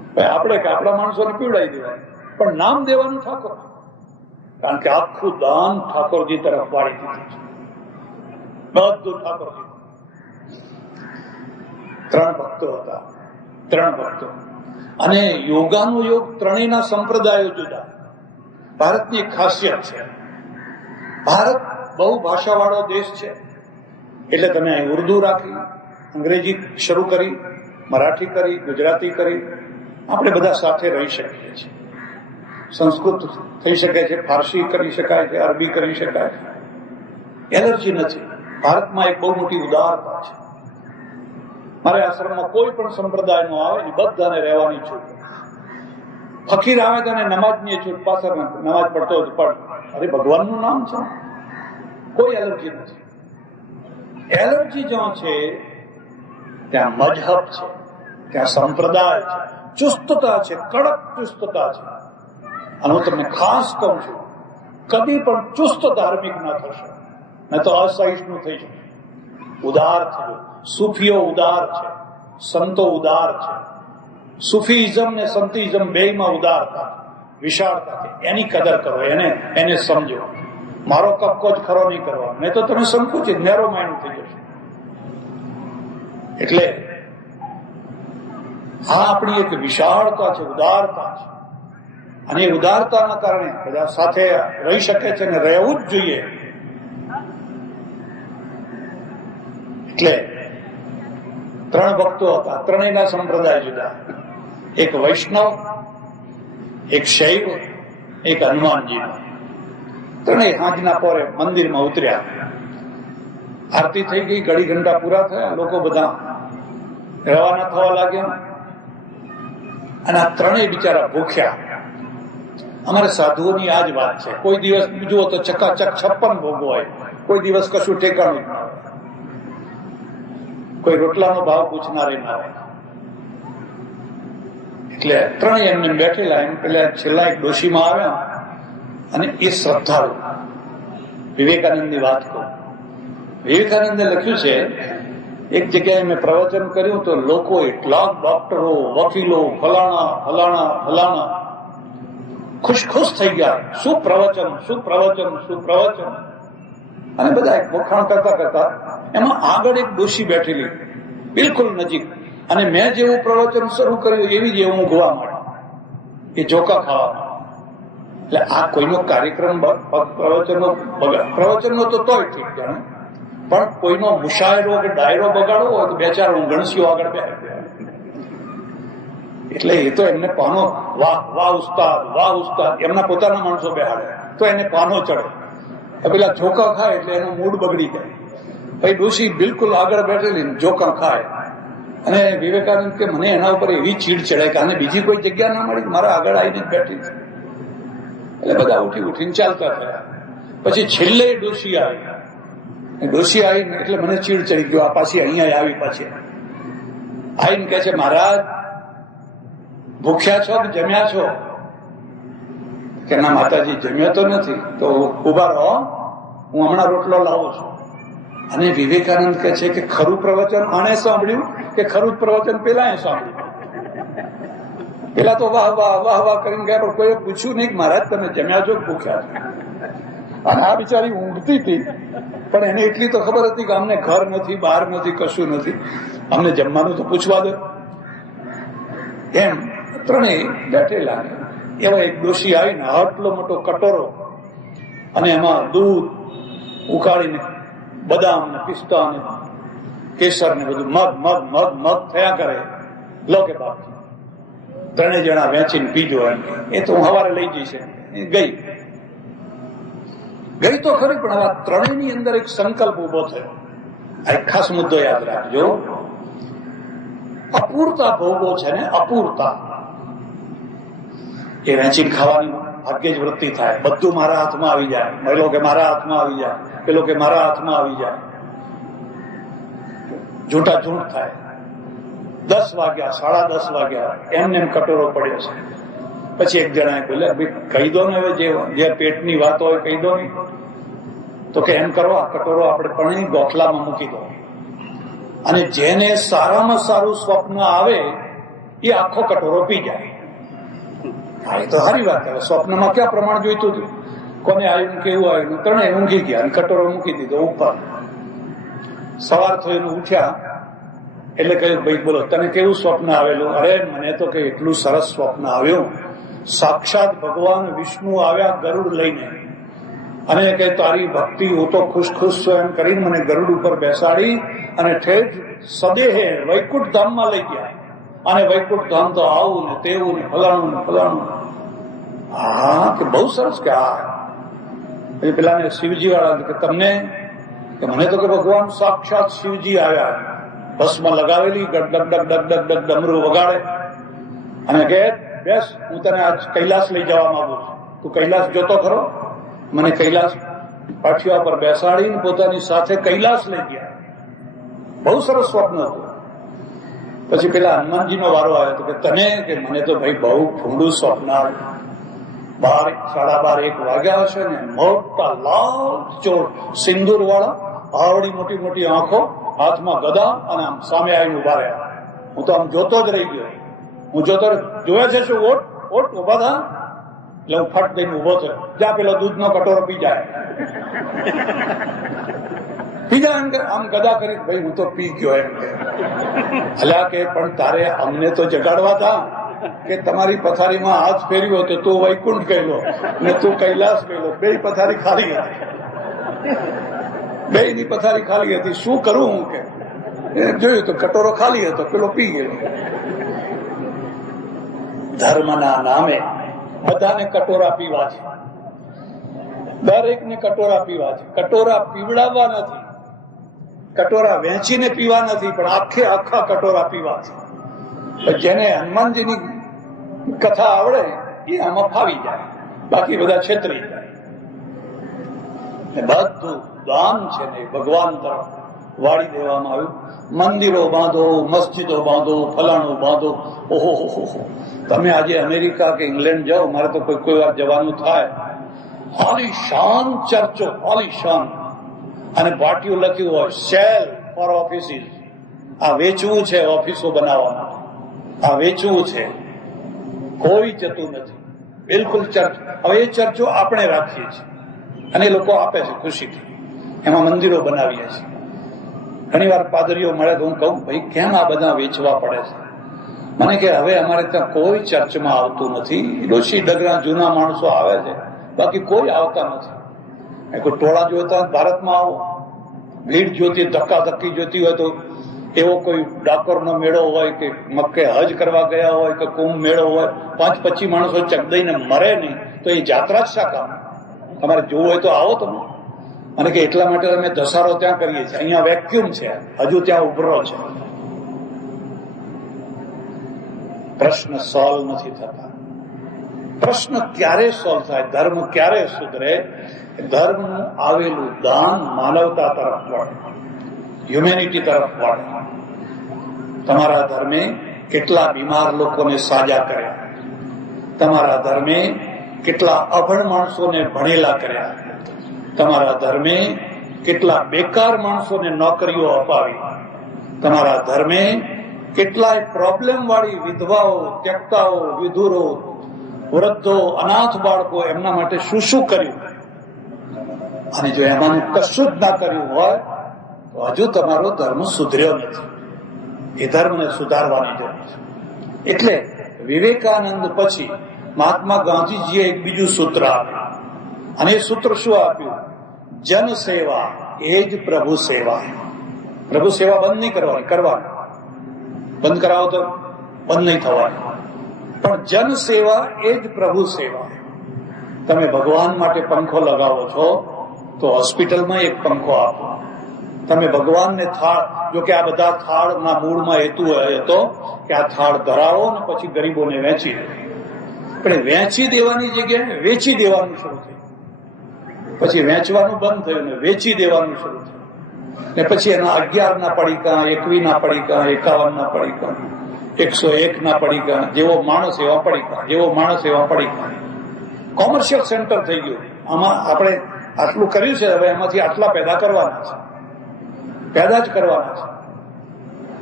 આપણે કે આપણા માણસોને પીવડાવી દેવાય, પણ નામ દેવાનું ઠાકોર, કારણ કે આખું દાન ઠાકોરજી તરફ વાળી દીધું છે, બધું ઠાકોરજી. 3 ભક્તો હતા, 3 ભક્તો. અને યોગાનો યોગ ત્રણેયના સંપ્રદાયો જુદા. ભારતની એક ખાસિયત છે, ભારત બહુ ભાષાવાળો દેશ છે, એટલે તમે અહીં ઉર્દુ રાખી, અંગ્રેજી શરૂ કરી, મરાઠી કરી, ગુજરાતી કરી, આપણે બધા સાથે રહી શકીએ છીએ. સંસ્કૃત થઈ શકે છે, ફારસી કરી શકાય છે, અરબી કરી શકાય છે, એલર્જી નથી. ભારતમાં એક બહુ મોટી ઉદારતા છે. મારે આશ્રમમાં કોઈ પણ સંપ્રદાય નો આવે એ બધાને રહેવાની છૂટ. ફકીર આવે તો નમાજની છૂટ, પાછળ નમાજ પડતો પણ અરે ભગવાનનું નામ છે, કોઈ એલર્જી નથી. એલર્જી જ્યાં છે ત્યાં મજહબ છે, ત્યાં સંપ્રદાય છે, ચુસ્તતા છે, કડક ચુસ્તતા છે. અને હું તમને ખાસ કહું છું, કદી પણ ચુસ્ત ધાર્મિક ના થશે, નહીં તો અસહિષ્ણુ થઈ જશે. ઉદાર થયો, સૂફીઓ ઉદાર છે, સંતો ઉદાર છે. સુફીઇઝમ ને સંતિઝમ બેયમાં ઉદારતા, વિશાળતા છે. એની કદર કરો, એને સમજો. મારો કપકો જ ખરો નહીં કરવાનો, નહીં તો તમે સંકુચિત નેરો માઇન્ડ થઈ જશો. એટલે આ આપણી એક વિશાળતા છે, ઉદારતા છે. અને એ ઉદારતાના કારણે બધા સાથે રહી શકે છે અને રહેવું જ જોઈએ. એટલે 3 ભક્તો હતા, ત્રણેયના સંપ્રદાય જુદા. એક વૈષ્ણવ, એક શૈવ, એક હનુમાનજી. ત્રણેય સાંજના પોરે મંદિરમાં ઉતર્યા. આરતી થઈ ગઈ, ઘડી ઘંટા પૂરા થયા, લોકો બધા રવાના થવા લાગ્યા. અને આ ત્રણેય બિચારા ભૂખ્યા. અમારે સાધુઓની આ જ વાત છે, કોઈ દિવસ જુઓ તો ચકાચક 56 ભોગો હોય, કોઈ દિવસ કશું ઠેકાણું ના હોય, કોઈ રોટલાનો ભાવ પૂછનારે ના હોય. એટલે ત્રણેય એમને બેઠેલા. એમ પેલા છેલ્લા એક ડોશીમાં આવ્યા અને એ શ્રદ્ધાળુ. વિવેકાનંદની વાત કહું, વિવેકાનંદે લખ્યું છે, એક જગ્યાએ મેં પ્રવચન કર્યું તો લોકો એટલા ડોક્ટરો, વકીલો, ફલાણા ફલાણા ફલાણા ખુશ થઈ ગયા. શું પ્રવચન, શું પ્રવચન, શું પ્રવચન. અને બધા વખાણ કરતા કરતા એમાં આગળ એક ડોશી બેઠેલી બિલકુલ નજીક, અને મેં જેવું પ્રવચન શરૂ કર્યું એવી જ એવું ઊંઘવા માંડ્યું, એ જોકા ખાવા. એટલે આ કોઈનો કાર્યક્રમ પ્રવચનનો તો તોય ઠીક જાણે, પણ કોઈનો મુશાયરો કે ડાયરો બગાડવો હોય તો 2-4 ઊંઘણસીઓ આગળ બેઠે. એટલે એ તો એમને પાનો, વાહ વાહ ઉસ્તાદ, વાહ ઉસ્તાદ, એમના પોતાના માણસો બેહાડે તો એને પાનો ચડે. પેલા જોકા ખાય એટલે એનો મૂડ બગડી જાય. ભાઈ ડોશી બિલકુલ આગળ બેઠેલી જોકા ખાય. અને વિવેકાનંદ કે મને એના ઉપર એવી ચીડ ચડે કે આને બીજી કોઈ જગ્યા ના મળી, મારા આગળ આવીને બેઠી છે. એટલે બધા ઉઠીને ચાલતા થયા. પછી છેલ્લે ડોશી આવી. ડોશી આવીને એટલે મને ચીડ ચડી ગયો, આ પાછી અહીંયા આવી. પાછી આવીને કે છે, મહારાજ ભૂખ્યા છો કે જમ્યા છો? કે ના માતાજી, જમ્યો તો નથી. તો ઉભા રહો, હું હમણાં રોટલો લાવું છું. અને વિવેકાનંદ કહે છે કે ખરું પ્રવચન આણે સાંભળ્યું કે ખરું પ્રવચન પેલા સાંભળ્યું? પેલા તો વાહ વાહ વાહ વાહ કરીને ગયા, પણ કોઈ પૂછ્યું નહીં કે મહારાજ તમે જમ્યા છો કે ભૂખ્યા છો? અને આ બિચારી ઊંઘતી હતી, પણ એને એટલી તો ખબર હતી કે અમને ઘર નથી, બહાર નથી, કશું નથી, અમને જમવાનું તો પૂછવા દો. એમ ત્રણેય બેઠેલા. એવા એક ડોશી આવીને આટલો મોટો કટોરો અને એમાં દૂધ ઉકાળીને બદામ ને પિસ્તા ને કેસર ને બધું મગ મગ મગ મગ થયા કરે. લો કે બાપજી, 3 જણા વેચીને પીજો. એ તો હું સવારે લઈ જઈશ. ગઈ તો ખરી, પણ હવે 3ની અંદર એક સંકલ્પ ઉભો થયો. આ એક ખાસ મુદ્દો યાદ રાખજો. અપૂરતા ભોગો છે ને, અપૂરતા એ વેચીને ખાવાની ભાગ્યે જ વૃત્તિ થાય. બધું મારા હાથમાં આવી જાય, મહિલો કે મારા હાથમાં આવી જાય, પેલો કે મારા હાથમાં આવી જાય, ઝૂંટા ઝૂંટ થાય. 10 વાગ્યા, 10:30 વાગ્યા, એમને એમ કટોરો પડ્યો છે. પછી એક જણાએ બોલ્યા, ભાઈ કહી દો ને, હવે જે પેટની વાત હોય કહી દો ને. તો કે એમ કરો, આ કટોરો આપણે પણ ગોખલામાં મૂકી દો, અને જેને સારામાં સારું સ્વપ્ન આવે એ આખો કટોરો પી જાય. હા, એ તો સારી વાત. હવે સ્વપ્નમાં ક્યાં પ્રમાણ જોઈતું હતું? કોને આવ્યું કેવું આવ્યું, ત્રણેય ઊંઘી ગયા અને કટોરો મૂકી દીધો ઉપર. સવાર થઈને ઉઠ્યા એટલે કહ્યું, ભાઈ બોલો તને કેવું સ્વપ્ન આવેલું? અરે મને તો કે એટલું સરસ સ્વપ્ન આવ્યું, સાક્ષાત ભગવાન વિષ્ણુ આવ્યા ગરુડ લઈને અને કે તારી ભક્તિ હું તો ખુશ ખુશ છું એમ કરીને મને ગરુડ ઉપર બેસાડી અને ઠેઠ સદેહે વૈકુંઠ ધામમાં લઈ ગયા. અને વૈકુંઠ ધામ તો આવું ને તેવું ને ફલાણું ને ફલાણું. હા, કે બહુ સરસ. કે હા, પેલા શિવજી વાળા કે તમને, કે મને તો કે ભગવાન સાક્ષાત શિવજી આવ્યા, ભસ્મ લગાવેલી, ડગ ડગ ડગ ડગ ડગ ડગ ડમરું વગાડે અને કે બેસ હું તને આજ કૈલાસ લઈ જવા માંગુ છું, તું કૈલાસ જોતો ખરો? મને કૈલાસ પાઠિયા પર બેસાડીને પોતાની સાથે કૈલાસ લઈ ગયા. બહુ સરસ સ્વપ્ન હતું. પછી પેલા હનુમાનજીનો વારો આવ્યો હતો કે તને, કે મને તો ભાઈ બહુ ઠંડુ સ્વપ્ન આવ્યું. 12:30 વાગ્યા હશે ને, મોટા લાલ ચોર સિંદૂર વાળા, આવડી મોટી મોટી આંખો, હાથમાં ગદા અને આમ સામે આવીને ઉભા રહ્યા. હું તો આમ જોતો જ રહી ગયો. હું જોતો જોયા છે શું? ઓટ ઓટ ઉભા થા. એટલે હું ફટ દઈને ઉભો થયો. જ્યાં પેલો દૂધનો કટોરો પી જાય, પી જાય એમ કે આમ ગદા કરી, ભાઈ હું તો પી ગયો એમ કે. અલ્યા કે પણ તારે અમને તો જગાડવા હતા કે તમારી પથારીમાં હાથ ફેર્યો તો તું વૈકુંઠ ગયેલો ને તું કૈલાસ ગયેલો. બે પથારી ખાલી હતી, બે ની પથારી ખાલી હતી. શું કરું હું? કે જોયું તો કટોરો ખાલી હતો, પેલો પી ગયેલો. ધર્મના નામે બધાને કટોરા પીવા છે, દરેકને કટોરા પીવા છે. કટોરા પીવડાવવા નથી, કટોરા વેચીને પીવા નથી, પણ આખે આખા કટોરા પીવા છે. જેને હનુમાનજીની કથા આવડે એ આમાં ફાવી જાય, બાકી બધા છેતરી જાય. બધું દાન છે ને ભગવાન તરફ વાળી દેવામાં આવ્યું. મંદિરો બાંધો, મસ્જિદો બાંધો, ફલાણું બાંધો. ઓહો, તમે આજે અમેરિકા કે ઇંગ્લેન્ડ જાઓ, મારે તો કોઈ વાર જવાનું થાય, આલિશાન ચર્ચો, આલિશાન, અને પાટિયું લખ્યું હોય સેલ ફોર ઓફિસીસ. આ વેચવું છે, ઓફિસો બનાવવા માટે આ વેચવું છે. કોઈ જતું નથી બિલકુલ ચર્ચ. હવે એ ચર્ચો આપણે રાખીએ છીએ અને એ લોકો આપે છે ખુશીથી, એમાં મંદિરો બનાવીએ છીએ. ઘણી વાર પાદરીઓ મળે તો હું કહું, ભાઈ કેમ આ બધા વેચવા પડે છે? મને કે હવે અમારે ત્યાં કોઈ ચર્ચમાં આવતું નથી. ડોશી ડગરા જૂના માણસો આવે છે, બાકી કોઈ આવતા નથી. કોઈ ટોળા જોતા ભારતમાં આવો, ભીડ જોતી, ધક્કા ધક્કી જોતી હોય તો એવો કોઈ ડાકોરનો મેળો હોય કે મક્કે હજ કરવા ગયા હોય કે કુંભ મેળો હોય, 5-25 માણસો ચકદઈને મરે નહીં તો એ જાત્રા જ શા કામ? તમારે જોવું હોય તો આવો તમે. અને કે એટલા માટે અમે ધસારો ત્યાં કરીએ છીએ, અહીંયા વેક્યુમ છે, હજુ ત્યાં ઉભરો છે. પ્રશ્ન સોલ્વ નથી થતા. પ્રશ્ન ક્યારે સોલ્વ થાય? ધર્મ ક્યારે સુધરે? ધર્મનું આવેલું દાન માનવતા તરફ વળે, હ્યુમેનિટી તરફ વળે. તમારા ધર્મે કેટલા બીમાર લોકોને સાજા કર્યા, તમારા ધર્મે કેટલા અભણ માણસોને ભણેલા કર્યા, તમારા ધર્મે કેટલા બેકાર માણસોને નોકરીઓ અપાવી, તમારા ધર્મે કેટલાય પ્રોબ્લેમ વાળી વિધવાઓ, ત્યક્તાઓ, વિધુરો, વૃદ્ધો, અનાથ બાળકો, એમના માટે શું શું કર્યું. અને જો એમાંનું કશું જ ના કર્યું હોય તો હજુ તમારો ધર્મ સુધર્યો નથી. એ ધર્મને સુધારવાની જરૂર છે. એટલે વિવેકાનંદ પછી મહાત્મા ગાંધીજીએ એક બીજું સૂત્ર આપ્યું, અને એ સૂત્ર શું આપ્યું? જન સેવા એ જ પ્રભુ સેવા. પ્રભુ સેવા બંધ નહીં કરવાની, કરવાની. બંધ કરાવો તો બંધ નહીં થવાની, પણ જન સેવા એ જ પ્રભુ સેવા. તમે ભગવાન માટે પંખો લગાવો છો તો હોસ્પિટલમાં એક પંખો આપો. તમે ભગવાનને થાળ, જો કે આ બધા થાળના મૂળમાં હેતુ હતો કે આ થાળ ધરાવો ને પછી ગરીબોને વેચી દો, પણ વેચી દેવાની જગ્યાએ વેચી દેવાનું શરૂ થયું. પછી વેચવાનું બંધ થયું ને વેચી દેવાનું શરૂ થયું. ને પછી એના 11 ના પડીકા, 21 ના પડીકા, 51 ના પડીકા, 101 ના પડીકા, જેવો માણસ એવા પડીકા, જેવો માણસ એવા પડીકા. કોમર્શિયલ સેન્ટર થઈ ગયું. આમાં આપણે આટલું કર્યું છે, હવે એમાંથી આટલા પેદા કરવાના છે, પેદા જ કરવાના છે.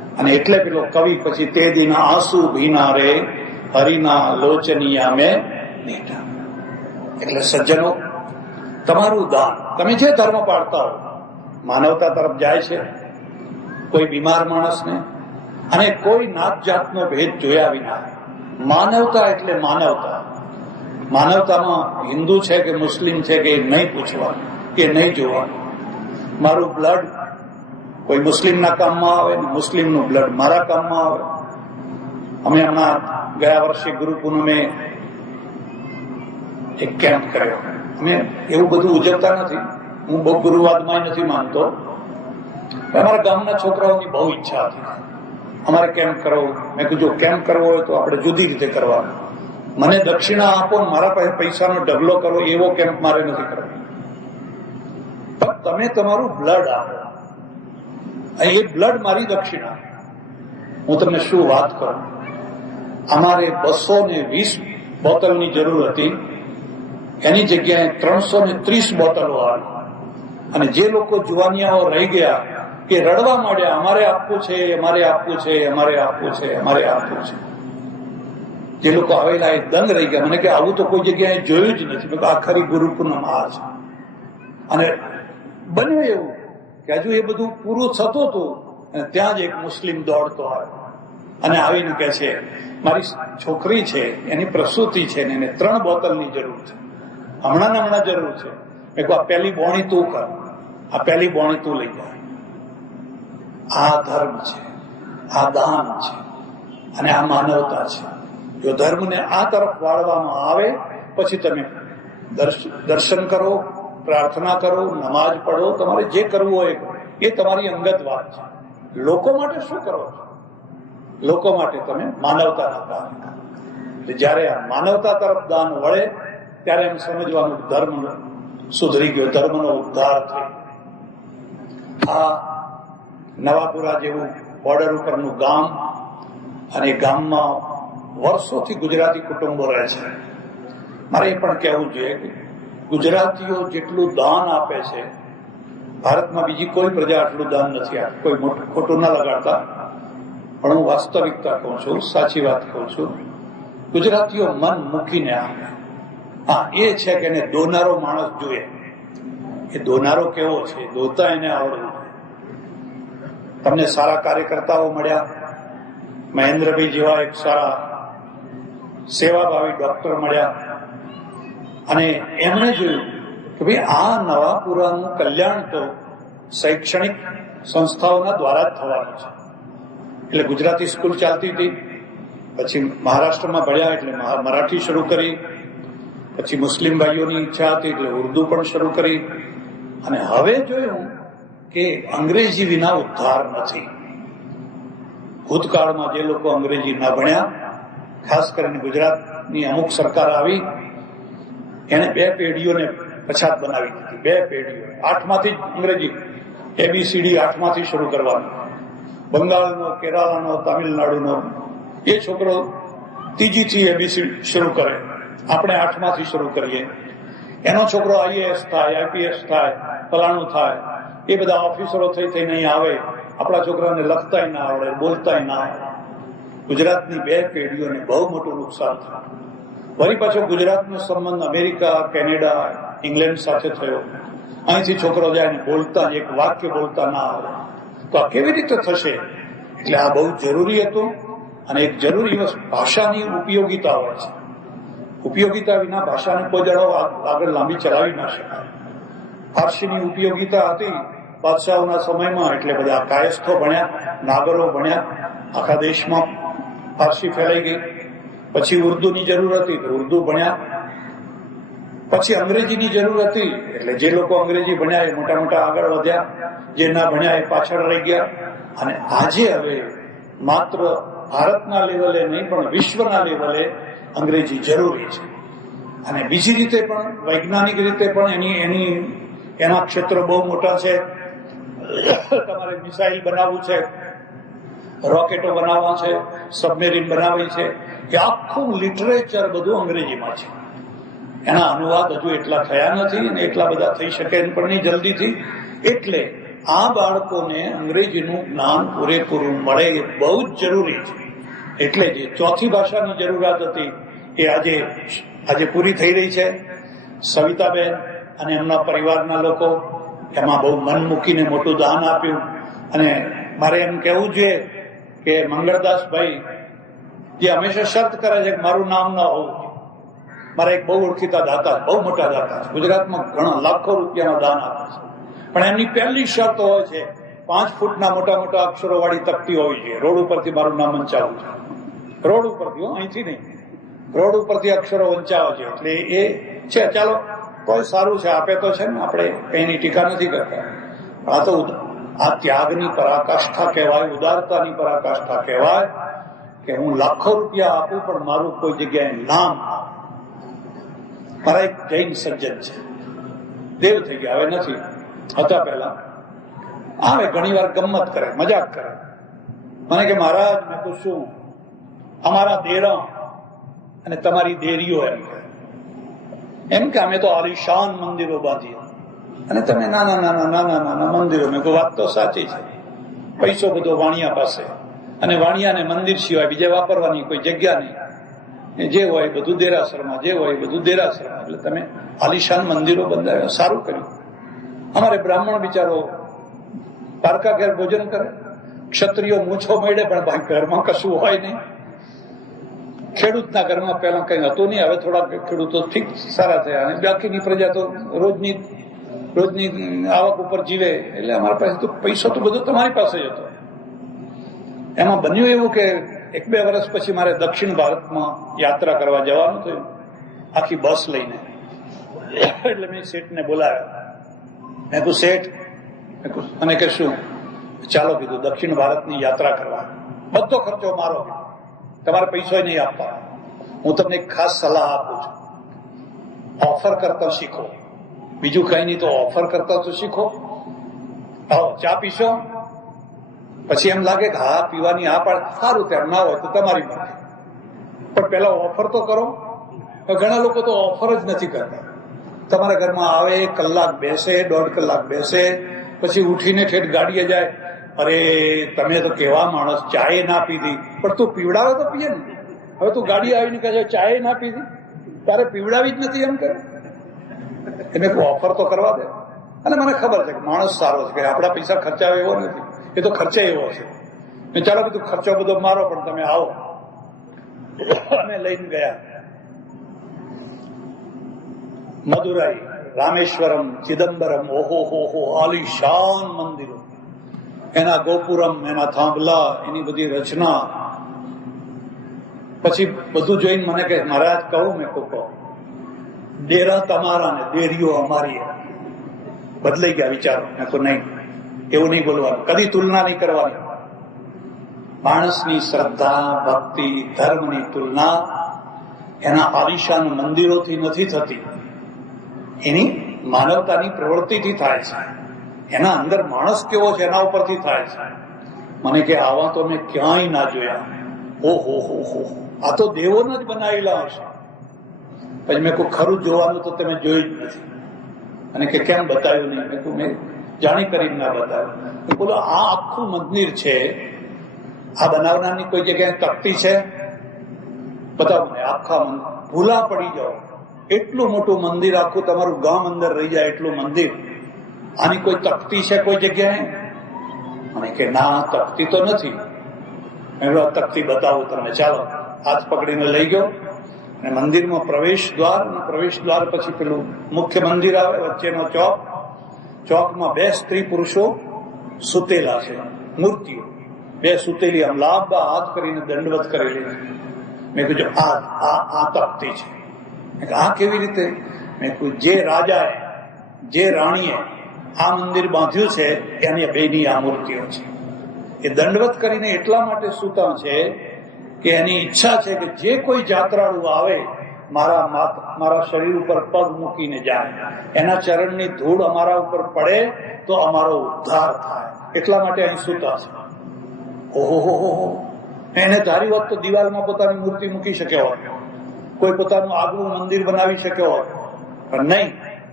અને એટલે પેલો કવિ પછી તે દિન આંસુ ભીના રે હરિના લોચનિયા મેં બેઠા. એટલે સજ્જનો, તમારું દાન, તમે જે ધર્મ પાળતા હો, માનવતા તરફ જાય છે, કોઈ બીમાર માણસને, અને કોઈ નાત જાતનો ભેદ જોયા વિના. માનવતા એટલે માનવતા. માનવતામાં હિન્દુ છે કે મુસ્લિમ છે કે નહીં પૂછવાનું, કે નહીં જોવાનું. મારું બ્લડ કોઈ મુસ્લિમના કામમાં આવે ને મુસ્લિમનું બ્લડ મારા કામમાં આવે. અમે હમણાં ગયા વર્ષે ગુરુ પૂનમે એક કેમ્પ કર્યો. અમે એવું બધું ઉજવતા નથી, હું બહુ ગુરુવાદમાં નથી માનતો. અમારા ગામના છોકરાઓની બહુ ઈચ્છા હતી અમારે કેમ્પ કરવો. મેં કીધું જો કેમ્પ કરવો હોય તો આપણે જુદી રીતે કરવાનું. મને દક્ષિણા આપો, મારા પાસે પૈસાનો ઢગલો કરો, એવો કેમ્પ મારે નથી કરવો. પણ તમે તમારું બ્લડ આપો, એ બ્લડ મારી દક્ષિણા. હું તમને શું વાત કરું, અમારે 220 બોટલની જરૂર હતી, એની જગ્યાએ 330 બોટલો આવી. અને જે લોકો જુવાનિયાઓ રહી ગયા કે રડવા માંડ્યા, અમારે આપવું છે, અમારે આપવું છે, અમારે આપવું છે, અમારે આપવું છે. જે લોકો આવેલા એ દંગ રહી ગયા. મને કે આવું તો કોઈ જગ્યાએ જોયું જ નથી. આ ખરી ગુરુ પૂનમ આ છે. અને બન્યું એવું કે હજુ એ બધું પૂરું થતું હતું અને ત્યાં જ એક મુસ્લિમ દોડતો આવ્યો અને આવીને કે છે મારી છોકરી છે, એની પ્રસૂતિ છે ને એને 3 બોટલની જરૂર છે, હમણાં જરૂર છે. મેં કહું આ પહેલી બોણી તું કર, આ પહેલી બોણી તું લઈ જાય. આ ધર્મ છે, આ દાન છે અને આ માનવતા છે. જો ધર્મને આ તરફ વાળવામાં આવે પછી તમે દર્શન કરો, પ્રાર્થના કરો, નમાજ પડો, તમારે જે કરવું હોય એ તમારી અંગત વાત છે. લોકો માટે શું કરો છો? લોકો માટે તમે માનવતાના દાન કરો. જયારે આ માનવતા તરફ દાન વળે ત્યારે એમ સમજવાનું ધર્મ સુધરી ગયો, ધર્મનો ઉદ્ધાર થયો. આ નવાપુરા જેવું બોર્ડર ઉપરનું ગામ, અને ગામમાં વર્ષોથી ગુજરાતી કુટુંબો રહે છે. મારે એ પણ કહેવું જોઈએ કે ગુજરાતીઓ જેટલું દાન આપે છે ભારતમાં બીજી કોઈ પ્રજા આટલું દાન નથી આપતી. કોઈ ખોટું ના લગાડતા, પણ હું વાસ્તવિકતા કહું છું, સાચી વાત કહું છું. ગુજરાતીઓ મન મૂકીને આપે. હા, એ છે કે એને દોનારો માણસ જોઈએ. એ દોનારો કેવો છે, દોતા એને આવડવું. તમને સારા કાર્યકર્તાઓ મળ્યા, મહેન્દ્રભાઈ જેવા એક સારા સેવાભાવી ડોક્ટર મળ્યા, અને એમણે જોયું કે ભાઈ આ નવાપુરાનું કલ્યાણ તો શૈક્ષણિક સંસ્થાઓના દ્વારા જ થવાનું છે. એટલે ગુજરાતી સ્કૂલ ચાલતી હતી, પછી મહારાષ્ટ્રમાં ભણ્યા એટલે મરાઠી શરૂ કરી, પછી મુસ્લિમ ભાઈઓની ઈચ્છા હતી એટલે ઉર્દુ પણ શરૂ કરી. અને હવે જોયું કે અંગ્રેજી વિના ઉદ્ધાર નથી. ભૂતકાળમાં જે લોકો અંગ્રેજી ના ભણ્યા, ખાસ કરીને ગુજરાતની અમુક સરકાર આવી, એને 2 પેઢીઓને પછાત બનાવી દીધી. 2 પેઢીઓ 8માંથી જ અંગ્રેજી ABCD 8માંથી શરૂ કરવાનું. બંગાળનો, કેરાલાનો, તામિલનાડુનો એ છોકરો 3જી ABC શરૂ કરે, આપણે 8માંથી શરૂ કરીએ. એનો છોકરો IAS થાય, IPS થાય, ફલાણું થાય. એ બધા ઓફિસરો થઈને અહીં આવે. આપણા છોકરાને લખતાય ના આવડે, બોલતાય ના આવડે. ગુજરાતની 2 પેઢીઓને બહુ મોટું નુકસાન થયું. વળી પાછો ગુજરાતનો સંબંધ અમેરિકા, કેનેડા, ઇંગ્લેન્ડ સાથે થયો. અહીંથી છોકરો જાય ને બોલતા, એક વાક્ય બોલતા ના આવડે, તો આ કેવી રીતે થશે? એટલે આ બહુ જરૂરી હતું. અને એક જરૂરી ભાષાની ઉપયોગિતા હોય છે. ઉપયોગિતા વિના ભાષાને કોઈ દડો આગળ લાંબી ચલાવી ના શકાય. ફારસીની ઉપયોગિતા હતી બાદશાહોના સમયમાં, એટલે બધા કાયસ્થો ભણ્યા, નાગરો ભણ્યા, આખા દેશમાં ફારસી ફેલાઈ ગઈ. પછી ઉર્દુની જરૂર હતી તો ઉર્દુ ભણ્યા. પછી અંગ્રેજીની જરૂર હતી એટલે જે લોકો અંગ્રેજી ભણ્યા એ મોટા મોટા આગળ વધ્યા, જે ના ભણ્યા એ પાછળ રહી ગયા. અને આજે હવે માત્ર ભારતના લેવલે નહીં પણ વિશ્વના લેવલે અંગ્રેજી જરૂરી છે. અને બીજી રીતે પણ, વૈજ્ઞાનિક રીતે પણ એના ક્ષેત્રો બહુ મોટા છે. તમારે મિસાઇલ બનાવવું છે, રોકેટો બનાવવા છે, સબમેરીન બનાવવી છે, એ આખું લિટરેચર બધું અંગ્રેજીમાં છે. એના અનુવાદ હજુ એટલા થયા નથી અને એટલા બધા થઈ શકે પણ નહીં જલ્દીથી. એટલે આ બાળકોને અંગ્રેજીનું જ્ઞાન પૂરેપૂરું મળે એ બહુ જ જરૂરી છે. એટલે જે ચોથી ભાષાની જરૂરિયાત હતી એ આજે પૂરી થઈ રહી છે. સવિતાબેન અને એમના પરિવારના લોકો એમાં બહુ મન મૂકીને મોટું દાન આપ્યું. અને મારે એમ કહેવું જોઈએ કે મંગળદાસભાઈ જે હંમેશા શરત કરે છે કે મારું નામ ન હોવું જોઈએ. મારા એક બહુ ઓળખીતા દાતા, બહુ મોટા દાતા છે, ગુજરાતમાં ઘણા લાખો રૂપિયાના દાન આપે છે. પણ એમની પહેલી શરત હોય છે 5 ફૂટના મોટા મોટા અક્ષરો વાળી તકતી હોવી જોઈએ. રોડ ઉપરથી મારું નામ વંચાવવું છે. રોડ ઉપરથી, અહીંથી નહીં, રોડ ઉપરથી અક્ષરો વંચાવવા છે. એટલે એ છે. ચાલો, કોઈ સારું છે, આપે તો છે ને, આપણે કઈની ટીકા નથી કરતા. આ તો આ ત્યાગની પરાકાષ્ઠા કહેવાય, ઉદારતાની પરાકાષ્ઠા કહેવાય કે હું લાખો રૂપિયા આપું પણ મારું કોઈ જગ્યાએ નામ. મારા એક જૈન સજ્જન છે, દેવ થઈ ગયા, હવે નથી, હતા પહેલા. આવે ઘણી વાર ગમત કરે, મજાક કરે. મને કે મહારાજ, મેં પૂછું અમારા દેરા અને તમારી દેરીઓ એમ કે અમે તો આલિશાન મંદિરો બાંધીએ અને તમે નાના નાના નાના નાના મંદિરો. મેં કહું વાત તો સાચી છે, પૈસો બધો વાણિયા પાસે, અને વાણિયાને મંદિર સિવાય બીજે વાપરવાની કોઈ જગ્યા નહીં. જે હોય બધું દેરાસરમાં, જે હોય બધું દેરાસરમાં. એટલે તમે આલિશાન મંદિરો બંધાવ્યા, સારું કર્યું. અમારે બ્રાહ્મણ બિચારો પારકા ઘેર ભોજન કરે, ક્ષત્રિયો મૂછો મળે પણ ઘરમાં કશું હોય નહીં. ખેડૂતના ઘરમાં પહેલા કઈ હતું નહીં, હવે થોડા ખેડૂતો ઠીક સારા થયા અને બાકીની પ્રજા તો રોજની આવક ઉપર જીવે. એટલે અમારી પાસે તો પૈસો તો બધો તમારી પાસે જ હતો. એમાં બન્યું એવું કે 1-2 વર્ષ પછી મારે દક્ષિણ ભારતમાં યાત્રા કરવા જવાનું થયું, આખી બસ લઈને. એટલે મેં શેઠને બોલાવ્યા. મેં કહ્યું શેઠ, અને કે શું? ચાલો કીધું દક્ષિણ ભારતની યાત્રા કરવા, બધો ખર્ચો મારો, તમારે પૈસો નહીં આપવા. હું તમને એક ખાસ સલાહ આપું છું, ઓફર કરતા શીખો. બીજું કઈ નહીં તો ઓફર કરતા તો શીખો. આવો ચા પીશો, પછી એમ લાગે કે હા પીવાની આ પણ સારું, ત્યાં ના હોય તો તમારી મરજી, પણ પેલા ઓફર તો કરો. ઘણા લોકો તો ઓફર જ નથી કરતા. તમારા ઘરમાં આવે, કલાક બેસે, 1.5 કલાક બેસે, પછી ઉઠીને ઠેઠ ગાડીએ જાય. અરે તમે તો કેવા માણસ, ચાય ના પીધી. પણ તું પીવડાવે તો પીએ ને. હવે તું ગાડી આવીને કહે છે ચાય ના પીધી, તારે પીવડાવી જ નથી એમ કરે. એને ઓફર તો કરવા દે. અને મને ખબર છે કે માણસ સારો છે, કે આપણા પૈસા ખર્ચાવે એવો નથી, એ તો ખર્ચે એવો છે. ચાલો કીધું ખર્ચો બધો મારો, પણ તમે આવો. અમે લઈને ગયા મદુરાઈ, રામેશ્વરમ, ચિદમ્બરમ. ઓહો હો હો, આલિશાન મંદિરો, એના ગોપુરમ, એના થાંભલા, એની બધી રચના. પછી બધું જોઈને મને કે મહારાજ કહું, મેં કહું ડેરા તમારા ને દેરીઓ અમારી. બદલાઈ ગયા વિચારો. મેં કહું નહીં, એવું નહીં બોલવાનું, કદી તુલના નહીં કરવાની. માણસની શ્રદ્ધા, ભક્તિ, ધર્મની તુલના એના આલિશાન મંદિરોથી નથી થતી, એની માનવતાની પ્રવૃત્તિથી થાય છે. એના અંદર માણસ કેવો છે એના ઉપરથી થાય છે. મને કે આવા તો મેં ક્યાંય ના જોયા. ઓહો હો હો, આ તો દેવોને જ બનાવેલા હશે. પછી મેં કોઈ ખરું જોવાનું તો તમે જોયું જ નથી. અને કે કેમ બતાવ્યું નહીં? મેં કહું મેં જાણી કરીને ના બતાવ્યું. બોલો આ આખું મંદિર છે, આ બનાવનારની કોઈ જગ્યાએ તકતી છે? બતાવો મને આખા મંદિર. ભૂલા પડી જાઓ, એટલું મોટું મંદિર, આખું તમારું ગામ અંદર રહી જાય એટલું મંદિર. આની કોઈ તકતી છે કોઈ જગ્યાએ? અને કે ના, તકતી તો નથી. તકતી બતાવું તમને, ચાલો. હાથ પકડીને લઈ ગયો અને મંદિરમાં પ્રવેશ દ્વાર પછી પેલું મુખ્ય મંદિર આવે, વચ્ચેનો ચોક. ચોકમાં 2 સ્ત્રી પુરુષો સુતેલા છે, મૂર્તિઓ, 2 સુતેલી, આમ લાંબા હાથ કરીને દંડવત કરેલી. મેં કીધું આ તકતી છે. આ કેવી રીતે? મેં કહ્યું જે રાજાએ, જે રાણીએ આ મંદિર બાંધ્યું છે એની 2ની આ મૂર્તિઓ છે. એ દંડવત કરીને એટલા માટે સૂતા છે કે એની ઈચ્છા છે કે જે કોઈ જાત્રાળુ આવે મારા શરીર ઉપર પગ મૂકીને જાય, એના ચરણની ધૂળ અમારા ઉપર પડે તો અમારો ઉદ્ધાર થાય. એટલા માટે અહીં સૂતા છે. ઓહો હો હો, એને ધારી હોત તો દિવાલમાં પોતાની મૂર્તિ મૂકી શક્યો હોત, કોઈ પોતાનું આગવું મંદિર બનાવી શક્યો હોત, પણ નહીં.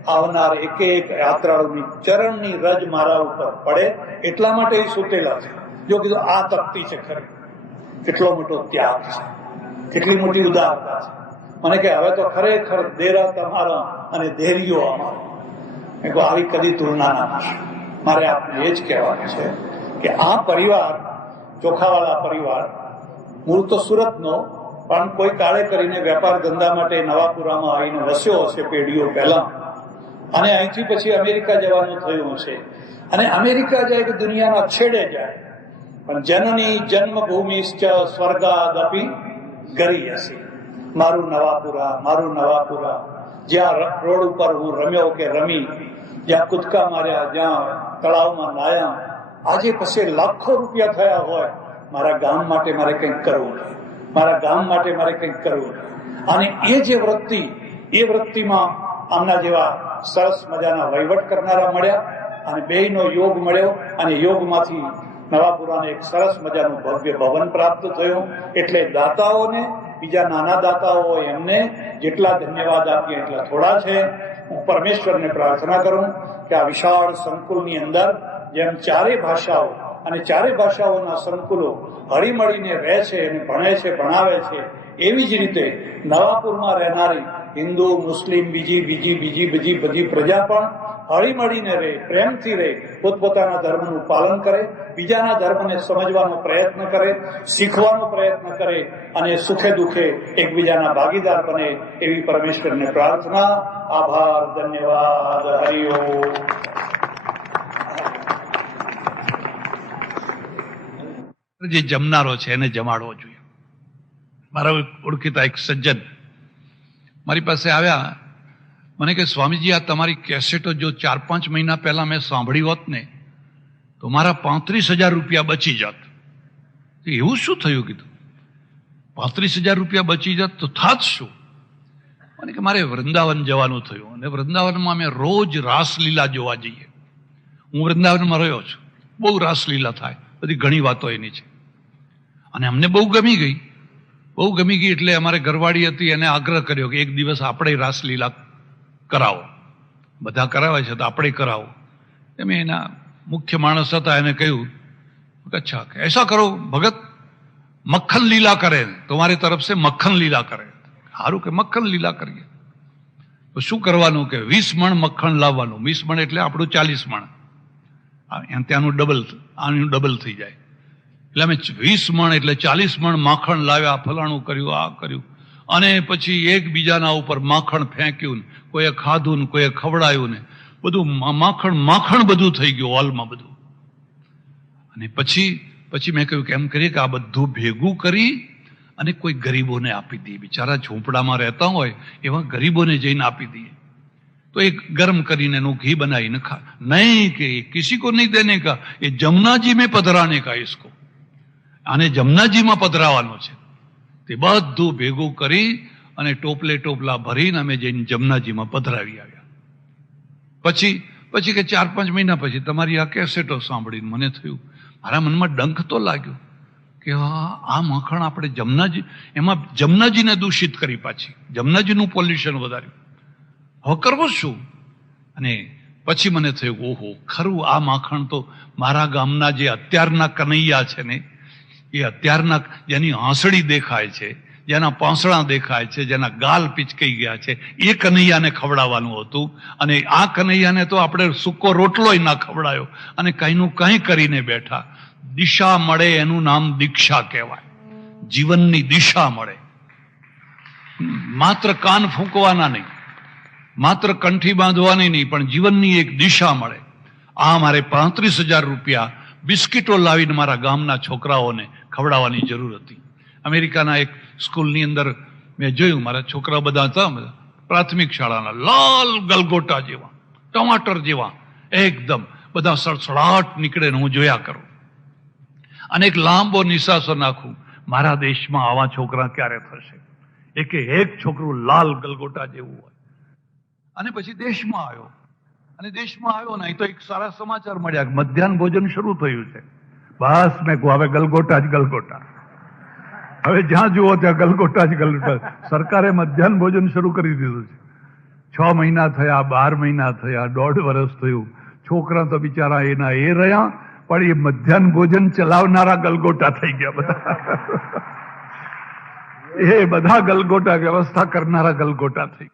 આવનાર એક એક યાત્રાળુની ચરણની રજ મારા ઉપર પડે એટલા માટે એ સૂતેલા છે. જો કીધું આ તકતી છે ખરી, કેટલો મોટો ત્યાગ છે, કેટલી મોટી ઉદારતા છે. મને કે હવે તો ખરેખર દેરા તમારા અને ધૈર્યો અમારો. મેં કહું આવી કદી તુલના ના થશે. મારે આપને એ જ કહેવાનું છે કે આ પરિવાર, ચોખાવાળા પરિવાર, મૂળ તો સુરતનો, પણ કોઈ કાળે કરીને વેપાર ધંધા માટે નવાપુરામાં આવીને વસ્યો હશે પેઢીઓ પહેલા, અને અહીંથી પછી અમેરિકા જવાનું થયું છે. અને અમેરિકા જાય કે દુનિયાના છેડે જાય, પણ જનની જન્મભૂમિ સ્વર્ગાદપી ગરી હશે. મારું નવાપુરા, જ્યાં રોડ ઉપર હું રમ્યો કે રમી, જ્યાં કૂદકા માર્યા, જ્યાં તળાવમાં નાયા, આજે પછી લાખો રૂપિયા થયા હોય, મારા ગામ માટે મારે કંઈક કરવું છે, મારા ગામ માટે મારે કંઈક કરવું છે. અને એ જે વૃત્તિ, એ વૃત્તિમાં આમના જેવા સરસ મજાના વહીવટ કરનારા મળ્યા, અને બેયનો યોગ મળ્યો, અને યોગમાંથી નવાપુરાને એક સરસ મજાનું ભવ્ય ભવન પ્રાપ્ત થયું. એટલે દાતાઓને, બીજા નાના દાતાઓ હોય એમને જેટલા ધન્યવાદ આપીએ એટલા થોડા છે. હું પરમેશ્વરને પ્રાર્થના કરું કે આ વિશાળ સંકુલની અંદર જેમ ચારે ભાષાઓ અને ચારે ભાષાઓના સંકુલો હળીમળીને રહે છે અને ભણે છે, ભણાવે છે, એવી જ રીતે નવાપુરમાં રહેનારી હિન્દુ, મુસ્લિમ, બીજી બધી પ્રજા પણ હળીમળીને રહે, પ્રેમથી રહે, પોતપોતાના ધર્મનું પાલન કરે, બીજાના ધર્મને સમજવાનો પ્રયત્ન કરે, શીખવાનો પ્રયત્ન કરે, અને સુખે દુઃખે એકબીજાના ભાગીદાર બને, એવી પરમેશ્વરને પ્રાર્થના. આભાર, ધન્યવાદ, હરિઓમ. જે જમનારો છે એને જમાડવો જોઈએ. મારા ઓળખીતા એક સજ્જન મારી પાસે આવ્યા, મને કે સ્વામીજી આ તમારી કેસેટો જો 4-5 મહિના પહેલા મેં સાંભળી હોત ને તો મારા 35,000 રૂપિયા બચી જાત. એવું શું થયું કીધું? 35,000 રૂપિયા બચી જાત તો થાત શું? મને કે મારે વૃંદાવન જવાનું થયું, અને વૃંદાવનમાં અમે રોજ રાસલીલા જોવા જઈએ. હું વૃંદાવનમાં રહ્યો છું, બહુ રાસલીલા થાય, બધી ઘણી વાતો એની છે, અને અમને બહુ ગમી ગઈ. એટલે અમારે ઘરવાળી હતી, એને આગ્રહ કર્યો કે એક દિવસ આપણે રાસલીલા કરાવો. બધા કરાવે છે તો આપણે કરાવો. એમ એના મુખ્ય માણસ હતા, એને કહ્યું અચ્છા ऐसा करो भगत, मक्खन लीला करे तुम्हारी तरफ से, मक्खन लीला करे. સારું કે મક્ખન લીલા કરીએ. તો શું કરવાનું કે 20 મણ મક્ખણ લાવવાનું. 20 મણ એટલે આપણું 40 મણ, ત્યાંનું ડબલ, આનું ડબલ થઈ જાય. એટલે અમે 20 મણ એટલે 40 મણ માખણ લાવ્યા, ફલાણું કર્યું, આ કર્યું, અને પછી એકબીજાના ઉપર માખણ ફેંક્યું, કોઈએ ખાધું ને કોઈએ ખવડાયું, ને બધું માખણ બધું થઈ ગયું હોલમાં બધું. અને પછી મેં કહ્યું કે એમ કરીએ કે આ બધું ભેગું કરી અને કોઈ ગરીબોને આપી દઈએ. બિચારા ઝૂંપડામાં રહેતા હોય એવા ગરીબોને જઈને આપી દઈએ. તો એક ગરમ કરીને એનું ઘી બનાવીને ખા. નહીં કે કિસી કો નહીં દેને કા, એ જમનાજી મેં પધરાને કા इसको, આને જમનાજીમાં પધરાવાનું છે. તે બધું ભેગું કરી અને ટોપલા ભરીને અમે જઈને જમનાજીમાં પધરાવી આવ્યા. પછી કે 4-5 મહિના પછી તમારી આ કેસેટો સાંભળીને મને થયું, મારા મનમાં ડંખ તો લાગ્યો કે આ માખણ આપણે જમનાજી, એમાં જમનાજીને દૂષિત કરી, પાછી જમનાજીનું પોલ્યુશન વધાર્યું. હવે કરવું શું? અને પછી મને થયું ઓહો, ખરું આ માખણ તો મારા ગામના જે અત્યારના કનૈયા છે ને, એ અત્યારના જેની હાંસળી દેખાય છે, જેના પાંસળા દેખાય છે, જેના ગાલ પીચકાઈ ગયા છે, એ કનૈયાને ખવડાવવાનું હતું. અને આ કનૈયાને તો આપણે સૂકો રોટલોય ના ખવડાયો, અને કંઈનું કંઈ કરીને બેઠા. દિશા મળે એનું નામ દીક્ષા કહેવાય. જીવનની દિશા મળે, માત્ર કાન ફૂંકવાના નહીં, માત્ર કંઠી બાંધવાની નહીં, પણ જીવનની એક દિશા મળે. આ મારે 35,000 રૂપિયા બિસ્કીટો લાવીને મારા ગામના છોકરાઓને ખવડાવવાની જરૂર હતી. અમેરિકાના એક સ્કૂલની અંદર મેં જોયું, મારા છોકરા બધા હતા, પ્રાથમિક શાળાના, લાલ ગલગોટા જેવા, ટમાટર જેવા, એકદમ બધા સડસડાટ નીકળે ને હું જોયા કરું. અને એક લાંબો નિશાસો નાખું, મારા દેશમાં આવા છોકરા ક્યારે થશે? એક છોકરું લાલ ગલગોટા જેવું હોય. અને પછી દેશમાં આવ્યો ને તો એક સારા સમાચાર મળ્યા, મધ્યાહન ભોજન શરૂ થયું છે. બસ મેં કહું હવે ગલગોટા જ ગલગોટા, હવે જ્યાં જુઓ ત્યાં ગલગોટા જ ગલગોટા. સરકારે મધ્યાહન ભોજન શરૂ કરી દીધું છે. 6 મહિના થયા, 12 મહિના થયા, 1.5 વર્ષ થયું. છોકરા તો બિચારા એના એ રહ્યા, પણ એ મધ્યાહન ભોજન ચલાવનારા ગલગોટા થઈ ગયા બધા. એ બધા ગલગોટા, વ્યવસ્થા કરનારા ગલગોટા થઈ ગયા.